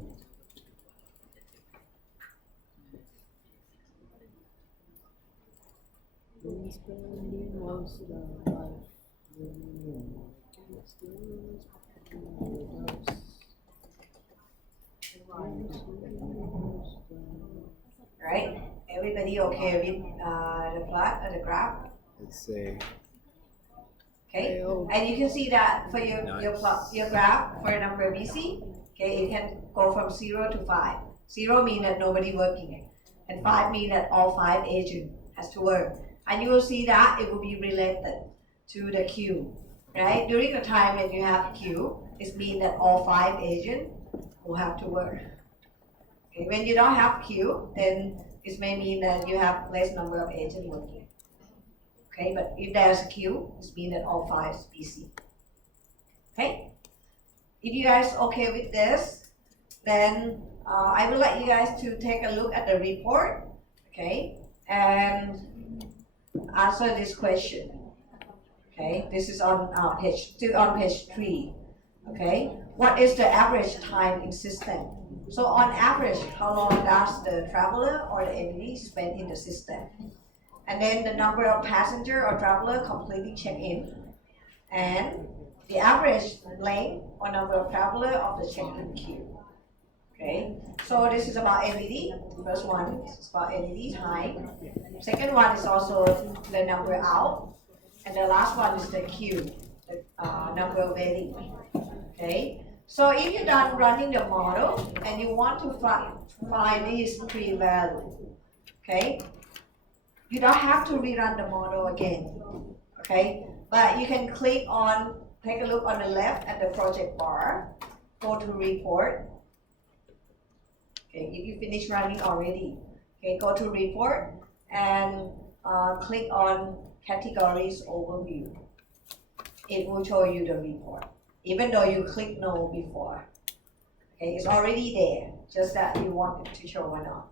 Been spending most of my life living gangsters, paradise. Right? Everybody okay with the plot or the graph? Let's see. Okay, and you can see that for your Nice. your graph for number BC. Okay, you can go from 0 to 5. 0 means that nobody working, and 5 means that all 5 agents has to work. And you will see that it will be related to the queue, right? During the time when you have queue, it means that all 5 agents will have to work. Okay, when you don't have queue, then it may mean that you have less number of agents working. Okay, but if there's a queue, it means that all 5 is busy. Okay, if you guys okay with this, then I would like you guys to take a look at the report, okay, and answer this question. Okay, this is on page 3. Okay, what is the average time in system? So on average, how long does the traveler or the entity spend in the system? And then the number of passenger or traveler completing check-in, and the average length or number of traveler of the check-in queue. Okay, so this is about entity. First one is about entity time. Second one is also the number out, and the last one is the queue, the number of waiting. Okay, so if you're done running the model and you want to find these 3 values, okay, you don't have to rerun the model again, okay? But you can click on, take a look on the left at the project bar, go to report. Okay, if you finish running already, okay, go to report and click on categories overview. It will show you the report, even though you click no before. Okay, it's already there, just that you want it to show or not.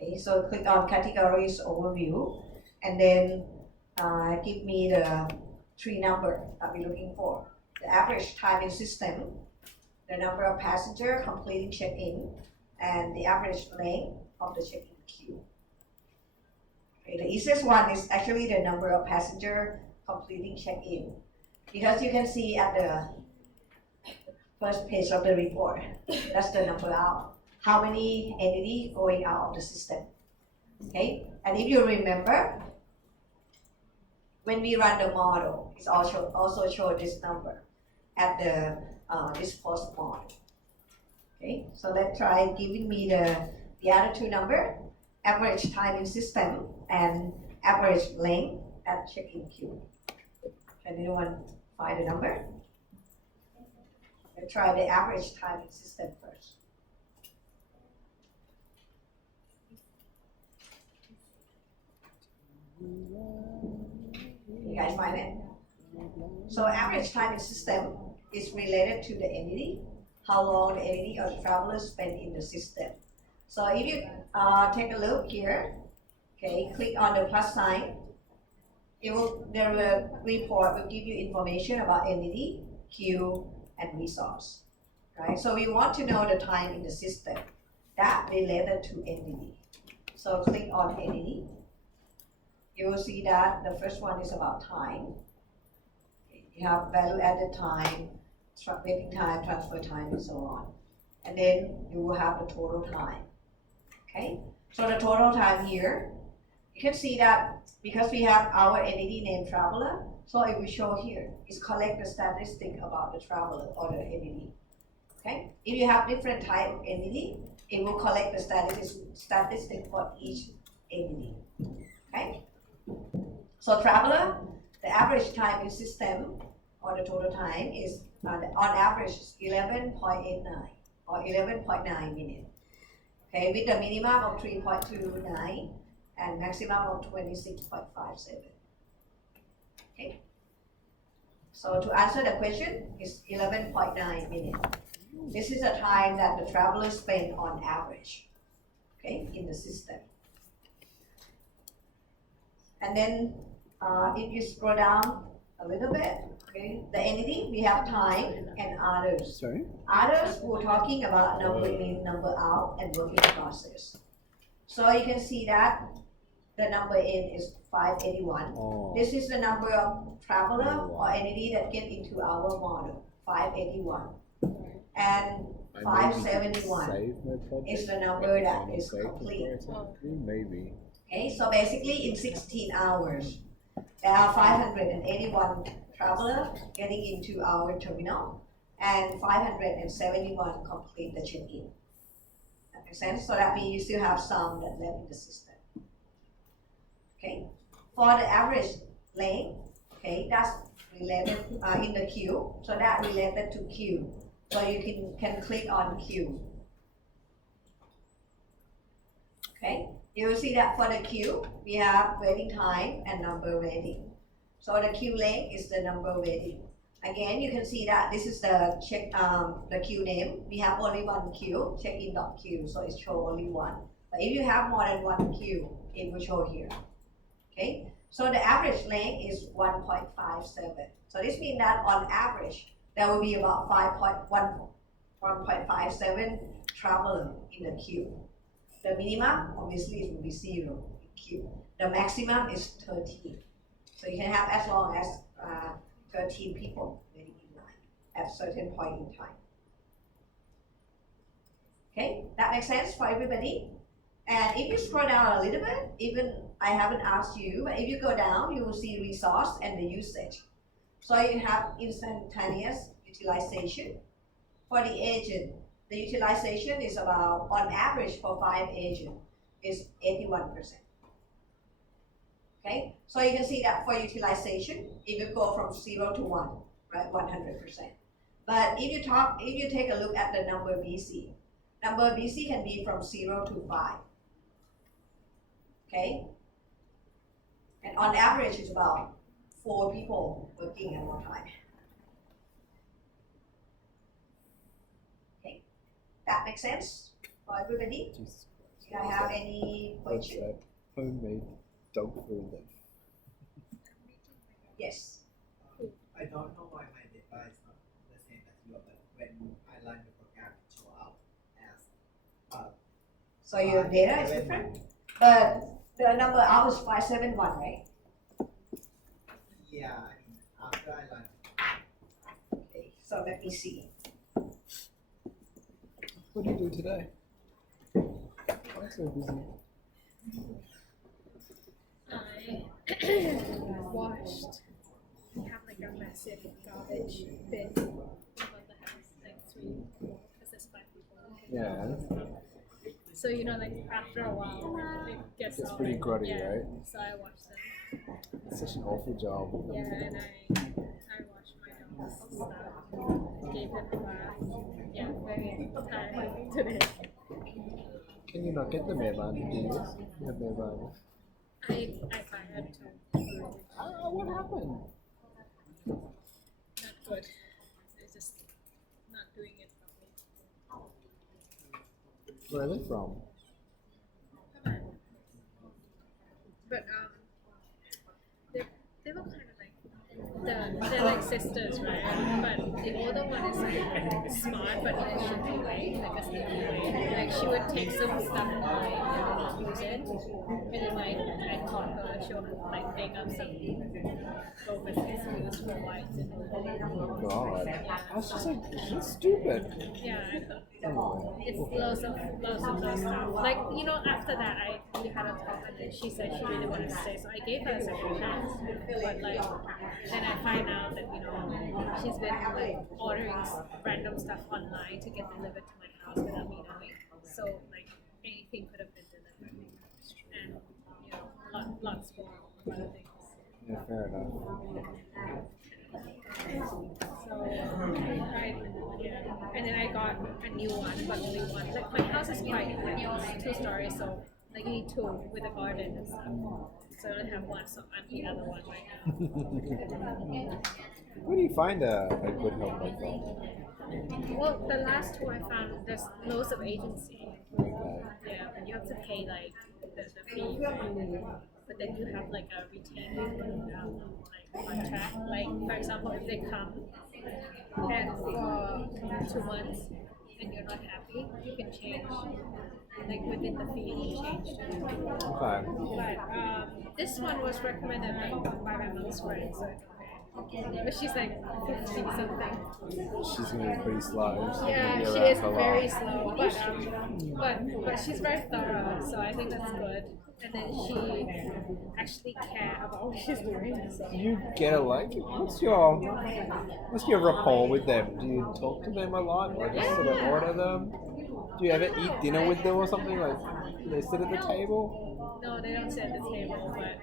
Okay, so click on categories overview and then give me the 3 number that we're looking for. The average time in system, the number of passenger completing check-in, and the average length of the check-in queue. Okay, the easiest one is actually the number of passenger completing check-in, because you can see at the first page of the report, that's the number out. How many entities going out of the system, okay? And if you remember, when we run the model, it's also show this number at the this post model. Okay, so let's try giving me the other 2 number, average time in system and average length at check-in queue. Can anyone find the number? Let's try the average time in system first. You guys find it? So average time in system is related to the entity, how long the entity or the traveler spend in the system. So if you take a look here, okay, click on the plus sign, the report will give you information about entity, queue, and resource. right? So we want to know the time in the system that related to entity. So click on entity. You will see that the first one is about time. You have value added time, waiting time, transfer time, and so on. And then you will have the total time. Okay? So the total time here, you can see that because we have our entity named traveler, so it will show here. It's collect the statistic about the traveler or the entity. Okay? If you have different type of entity, it will collect the statistic for each entity. Okay? So traveler, the average time in system or the total time is on average 11.89 or 11.9 minutes. Okay, with a minimum of 3.29 and maximum of 26.57. Okay. So to answer the question, it's 11.9 minutes. This is the time that the traveler spend on average, okay, in the system. And then if you scroll down a little bit, okay, the entity, we have time and others. Sorry? Others, we're talking about number in, number out, and working process. So you can see that the number in is 581. Oh. This is the number of traveler or entity that get into our model, 581. And 571 is the number that is complete. Maybe. Okay, so basically in 16 hours, there are 581 travelers getting into our terminal and 571 complete the check-in. That makes sense? So that means you still have some that left in the system. Okay, for the average length, okay, that's related in the queue, so that related to queue. So you can click on queue. Okay, you will see that for the queue, we have waiting time and number waiting. So the queue length is the number waiting. Again, you can see that this is the the queue name. We have only one queue, check-in.queue, so it shows only one. But if you have more than one queue, it will show here. Okay, so the average length is 1.57. So this means that on average, there will be about 1.57 traveler in the queue. The minimum, obviously, it will be 0 in queue. The maximum is 13. So you can have as long as 13 people waiting in line at a certain point in time. Okay, that makes sense for everybody? And if you scroll down a little bit, even I haven't asked you, but if you go down, you will see resource and the usage. So you have instantaneous utilization. For the agent, the utilization is about, on average for 5 agents, is 81%. Okay, so you can see that for utilization, it will go from 0 to 1, right, 100%. But if you take a look at the number BC can be from 0 to 5. Okay, and on average, it's about 4 people working at one time. Okay, that makes sense for everybody? Jesus Do I have any Christ. question? What's that? Homemade dog food then. Yes. I don't know why my data is not the same as yours, but when I run the program, it show up as So your data is different, but the number out is 571, right? yeah, I mean, after I run, Okay, so let me see. What do you do today? I'm so busy. I washed. We have like a massive garbage bin above the house, like 3, because there's 5 people. Yeah. So like after a while, it gets It's all pretty grotty, yeah. right? So I washed them. It's such an awful job. Yeah, and I washed my dogs stuff, gave them a bath. Yeah, very tired today. Can you not get the Mevan to do this? You have Mevan. I fired to. What happened? Not good. They're just not doing it properly. Where are they from? But they were kind of like they're like sisters, right? But the older one is like smart, but in a shitty way, like a sneaky way. Like she would take some stuff and like not use it, and then like I taught her, she'll like take up some overseas use for whites and Oh god. That's just like, that's stupid. yeah. I thought Anyway. it's loads of those stuff. Like, you know, after that we had a talk and then she said she really wanted to stay, so I gave her a second chance. But like then I find out that, you know, she's been like ordering random stuff online to get delivered to my house without me knowing. So like anything could have been delivered. And you know, lots more other things. Yeah, fair enough. So and then I got a new one, but only one. Like my house is quite like it's 2 stories, so like you need 2 with a garden and stuff. So I don't have one, so I'm the other one right now. Where do you find a good help like that? Well, the last 2 I found, there's loads of agency. Okay. Yeah, and you have to pay like the fee, but then you have like a retained like contract. Like for example, if they come and for 2 months and you're not happy, you can change. Like within the fee, you can change. Okay. But this one was recommended like by my mom's friend, so it's okay. But she's like 50 something. She's gonna be pretty slow. She's Yeah, gonna be she around is for a very while. slow, but she's very thorough, so I think that's good. And then she actually cares about what she's doing. So. Do you get a like? What's your rapport with them? Do you talk to them a lot, or just sort of Yeah. order them? Do you ever eat dinner with them or something? Like, do they sit at the No. table? No, they don't sit at the table, but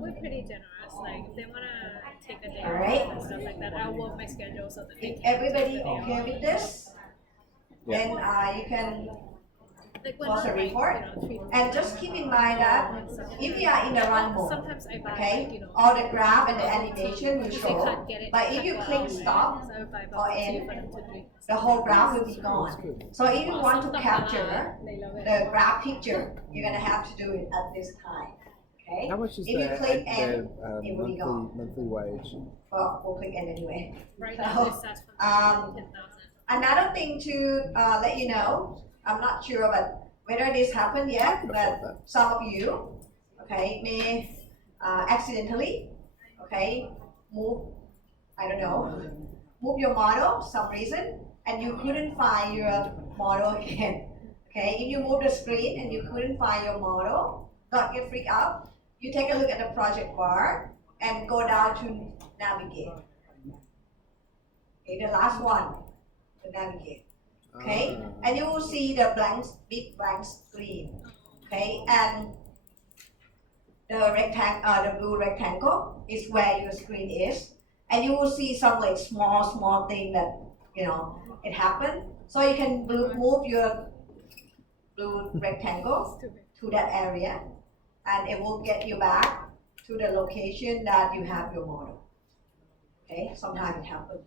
we're pretty generous. Like if they wanna take a day off Alright. and stuff like that, I'll work my schedule so that they If can everybody take the day okay off. with this, Yeah. then you can Like we're close not the like, report. And just keep in mind that if you are in the run mode, sometimes I buy okay, like, you know, all the graph and the animation will if they show, can't get it, but if you cut click out, stop so I would buy or bubble tea end, for them to drink. the whole graph will be That's gone. good. So if you want to Sometimes capture they love it. the graph picture, you're gonna have to do it at this time, okay? How much is If you the click end, the it will be gone. monthly wage? Well, we'll click end anyway. Right So, now, this starts from 10,000. Another thing to let you know, I'm not sure about whether this happened yet, can but afford that. some of you, okay, may accidentally, okay, move, I don't know, move your model some reason, and you couldn't find your model again. Okay, if you move the screen and you couldn't find your model, don't get freaked out. You take a look at the project bar and go down to navigate. Okay, the last one, to navigate. Okay, and you will see the big blank screen. Okay, and the blue rectangle is where your screen is, and you will see some like small thing that it happened. So you can move your blue rectangle to that area, and it will get you back to the location that you have your model. Okay, sometimes it happens.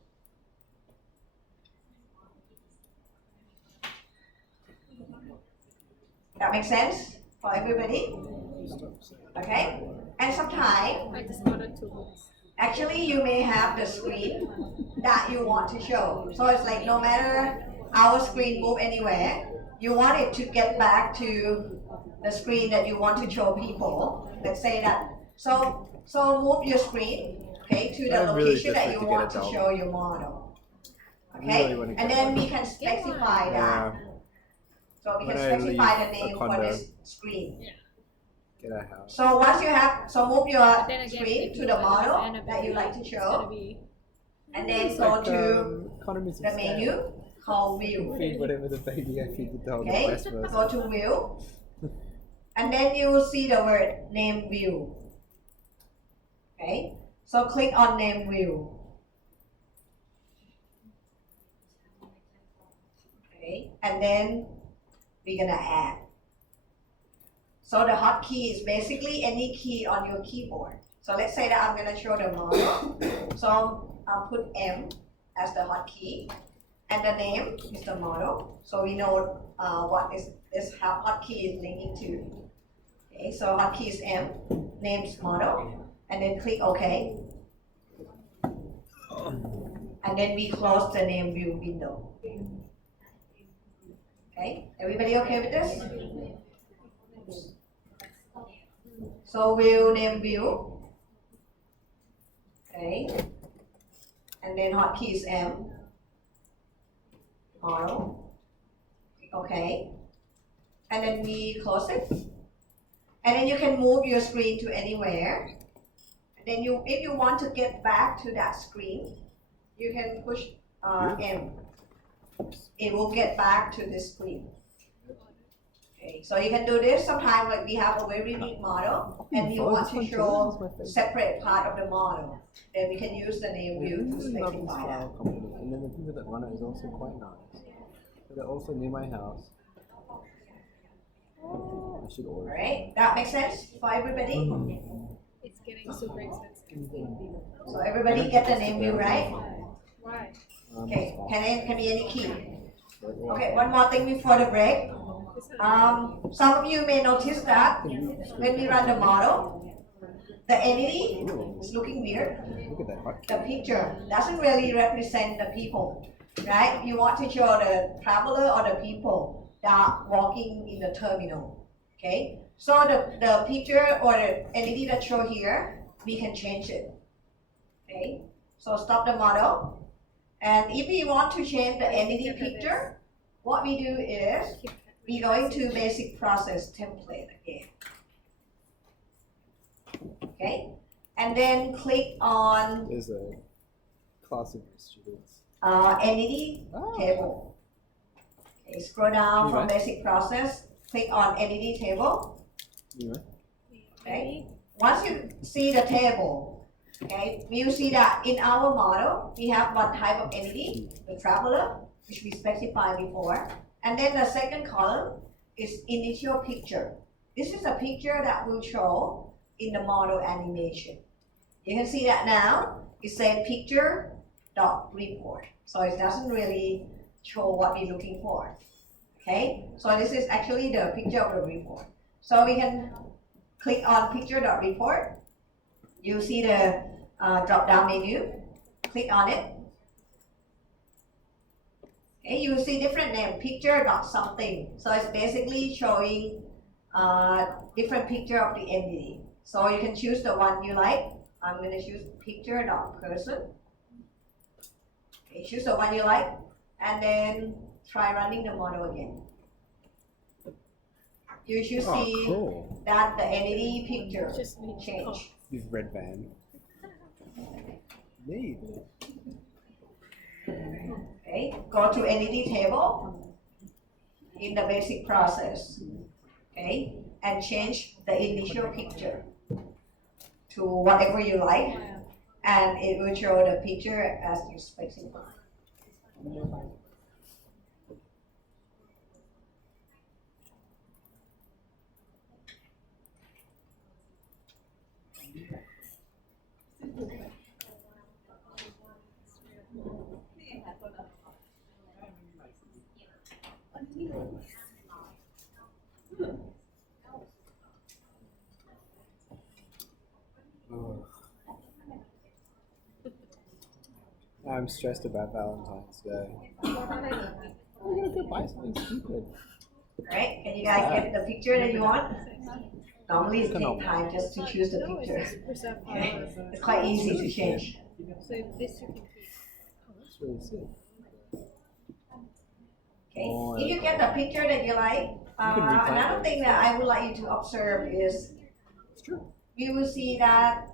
That makes sense for everybody? Okay? And sometimes, I just ordered 2 books. actually you may have the screen that you want to show. So it's like no matter our screen move anywhere, you want it to get back to the screen that you want to show people. Let's say that. So move your screen, okay, to the I really location just that like you to get want a to dog. show your model. I Okay? really wanna And get then one. we can specify that. So we can When I specify the leave name a for condo. this screen. Get a house. So once you have, so move your But then again, screen if to you the want model Annabelle, that you like to it's show, gonna be and then It's go like, to economies of the scale. menu called view. Feed whatever the baby I feed the dog. Okay, Vice versa. go to view, and then you will see the word name view. Okay, so click on name view. Okay, and then we're gonna add. So the hotkey is basically any key on your keyboard. So let's say that I'm gonna show the model. So I'll put M as the hotkey, and the name is the model. So we know what is this hotkey is linking to. Okay, so hotkey is M, name's model, and then click OK. And then we close the name view window. Okay, everybody okay with this? So view name view. Okay. And then hotkey is M. Model. Okay. And then we close it. And then you can move your screen to anywhere. And then if you want to get back to that screen, you can push M. It will get back to this screen. Okay, so you can do this sometimes like we have a very big model and you want to show separate part of the model. Then we can use the name view to specify that. And then the people that run it is also quite nice. But they're also near my house. I should order. Alright, that makes sense for everybody? It's getting super expensive. So everybody get the name view, right? Why? Okay, can be any key. Okay, one more thing before the break. Some of you may notice that when we run the model, the entity is looking weird. Look at that hot The picture doesn't really represent the people, right? You want to show the traveler or the people that are walking in the terminal, okay? So the picture or the entity that show here, we can change it, okay? So stop the model. And if we want to change the entity picture, what we do is we go into basic process template again. Okay? And then click on There's a class of students. entity table. Okay, scroll down from basic process, click on entity table. Anyway. Okay? Once you see the table, okay, we will see that in our model, we have one type of entity, the traveler, which we specified before. And then the second column is initial picture. This is a picture that will show in the model animation. You can see that now, it says picture dot report. So it doesn't really show what we're looking for. Okay, so this is actually the picture of the report. So we can click on picture dot report. You see the drop down menu, click on it. Okay, you will see different name, picture dot something. So it's basically showing different picture of the entity. So you can choose the one you like. I'm going to choose picture dot person. Okay, choose the one you like, and then try running the model again. You should see Cool. that the entity picture Just need to change. This red van. Neat. Okay, go to entity table in the basic process. Okay, and change the initial picture to whatever you like, and it will show the picture as you specify. Oh. I'm stressed about Valentine's Day. I'm gonna go buy something stupid. Alright, can you guys get the picture that you want? Normally it takes time just to choose the No, it's picture. just preserve Okay, flowers. it's quite easy to change. So if this you can keep. Oh, that's really sick. Okay, if you get the picture that you like, another thing that I would like you to observe is It's true. you will see that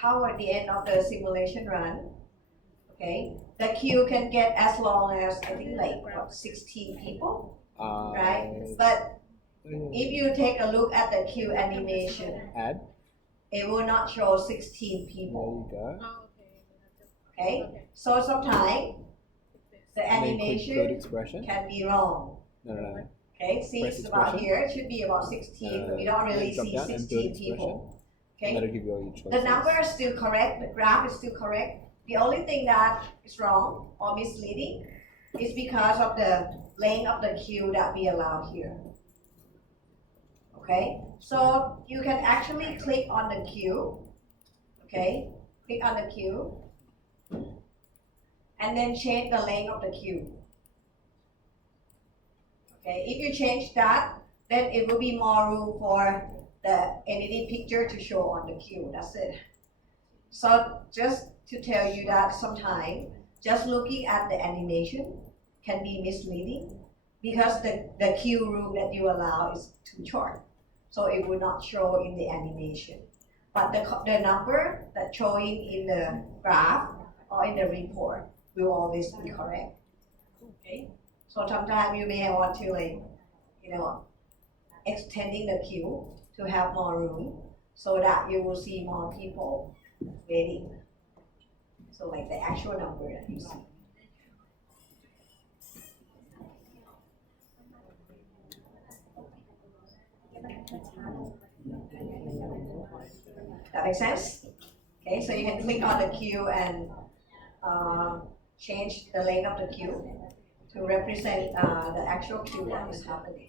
toward the end of the simulation run, okay, the queue can get as long as I think like what, 16 people, right? But if you take a look at the queue animation, Add. it will not show 16 There people, you go. Oh, okay. okay? So sometimes the And then click good animation expression. can be wrong, No. okay? See, Press it's about expression. here, it should be about 16, but we don't really Drop see down and build 16 expression. people, And okay? that'll give you all your choices. The number is still correct, the graph is still correct. The only thing that is wrong or misleading is because of the length of the queue that we allow here. Okay, so you can actually click on the queue, okay? Click on the queue, and then change the length of the queue. Okay, if you change that, then it will be more room for the entity picture to show on the queue. That's it. So just to tell you that sometimes just looking at the animation can be misleading because the queue room that you allow is too short. So it will not show in the animation. But the number that's showing in the graph or in the report will always be correct. Okay? So sometimes you may want to extending the queue to have more room so that you will see more people waiting. So like the actual number that you see. That makes sense? Okay, so you can click on the queue and change the length of the queue to represent the actual queue that is happening.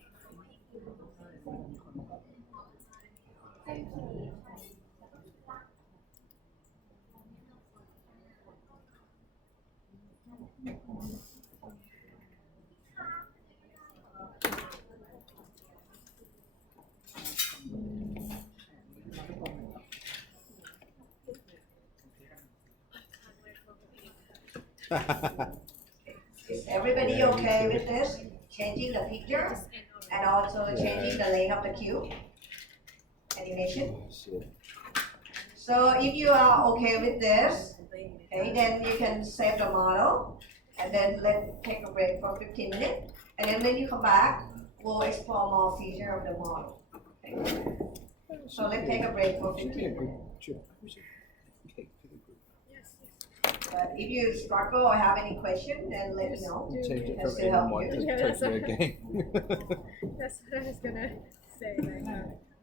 Is everybody okay with this? Changing the picture and also changing the length of the queue animation. So if you are okay with this, okay, then you can save the model and then let's take a break for 15 minutes. And then when you come back, we'll explore more feature of the model. Okay. So let's take a break for 15 minutes. But if you struggle or have any question, then let me know. Change it I from still help M1 you. to Yeah, that's Tokyo what- again. That's what I was gonna say. Like,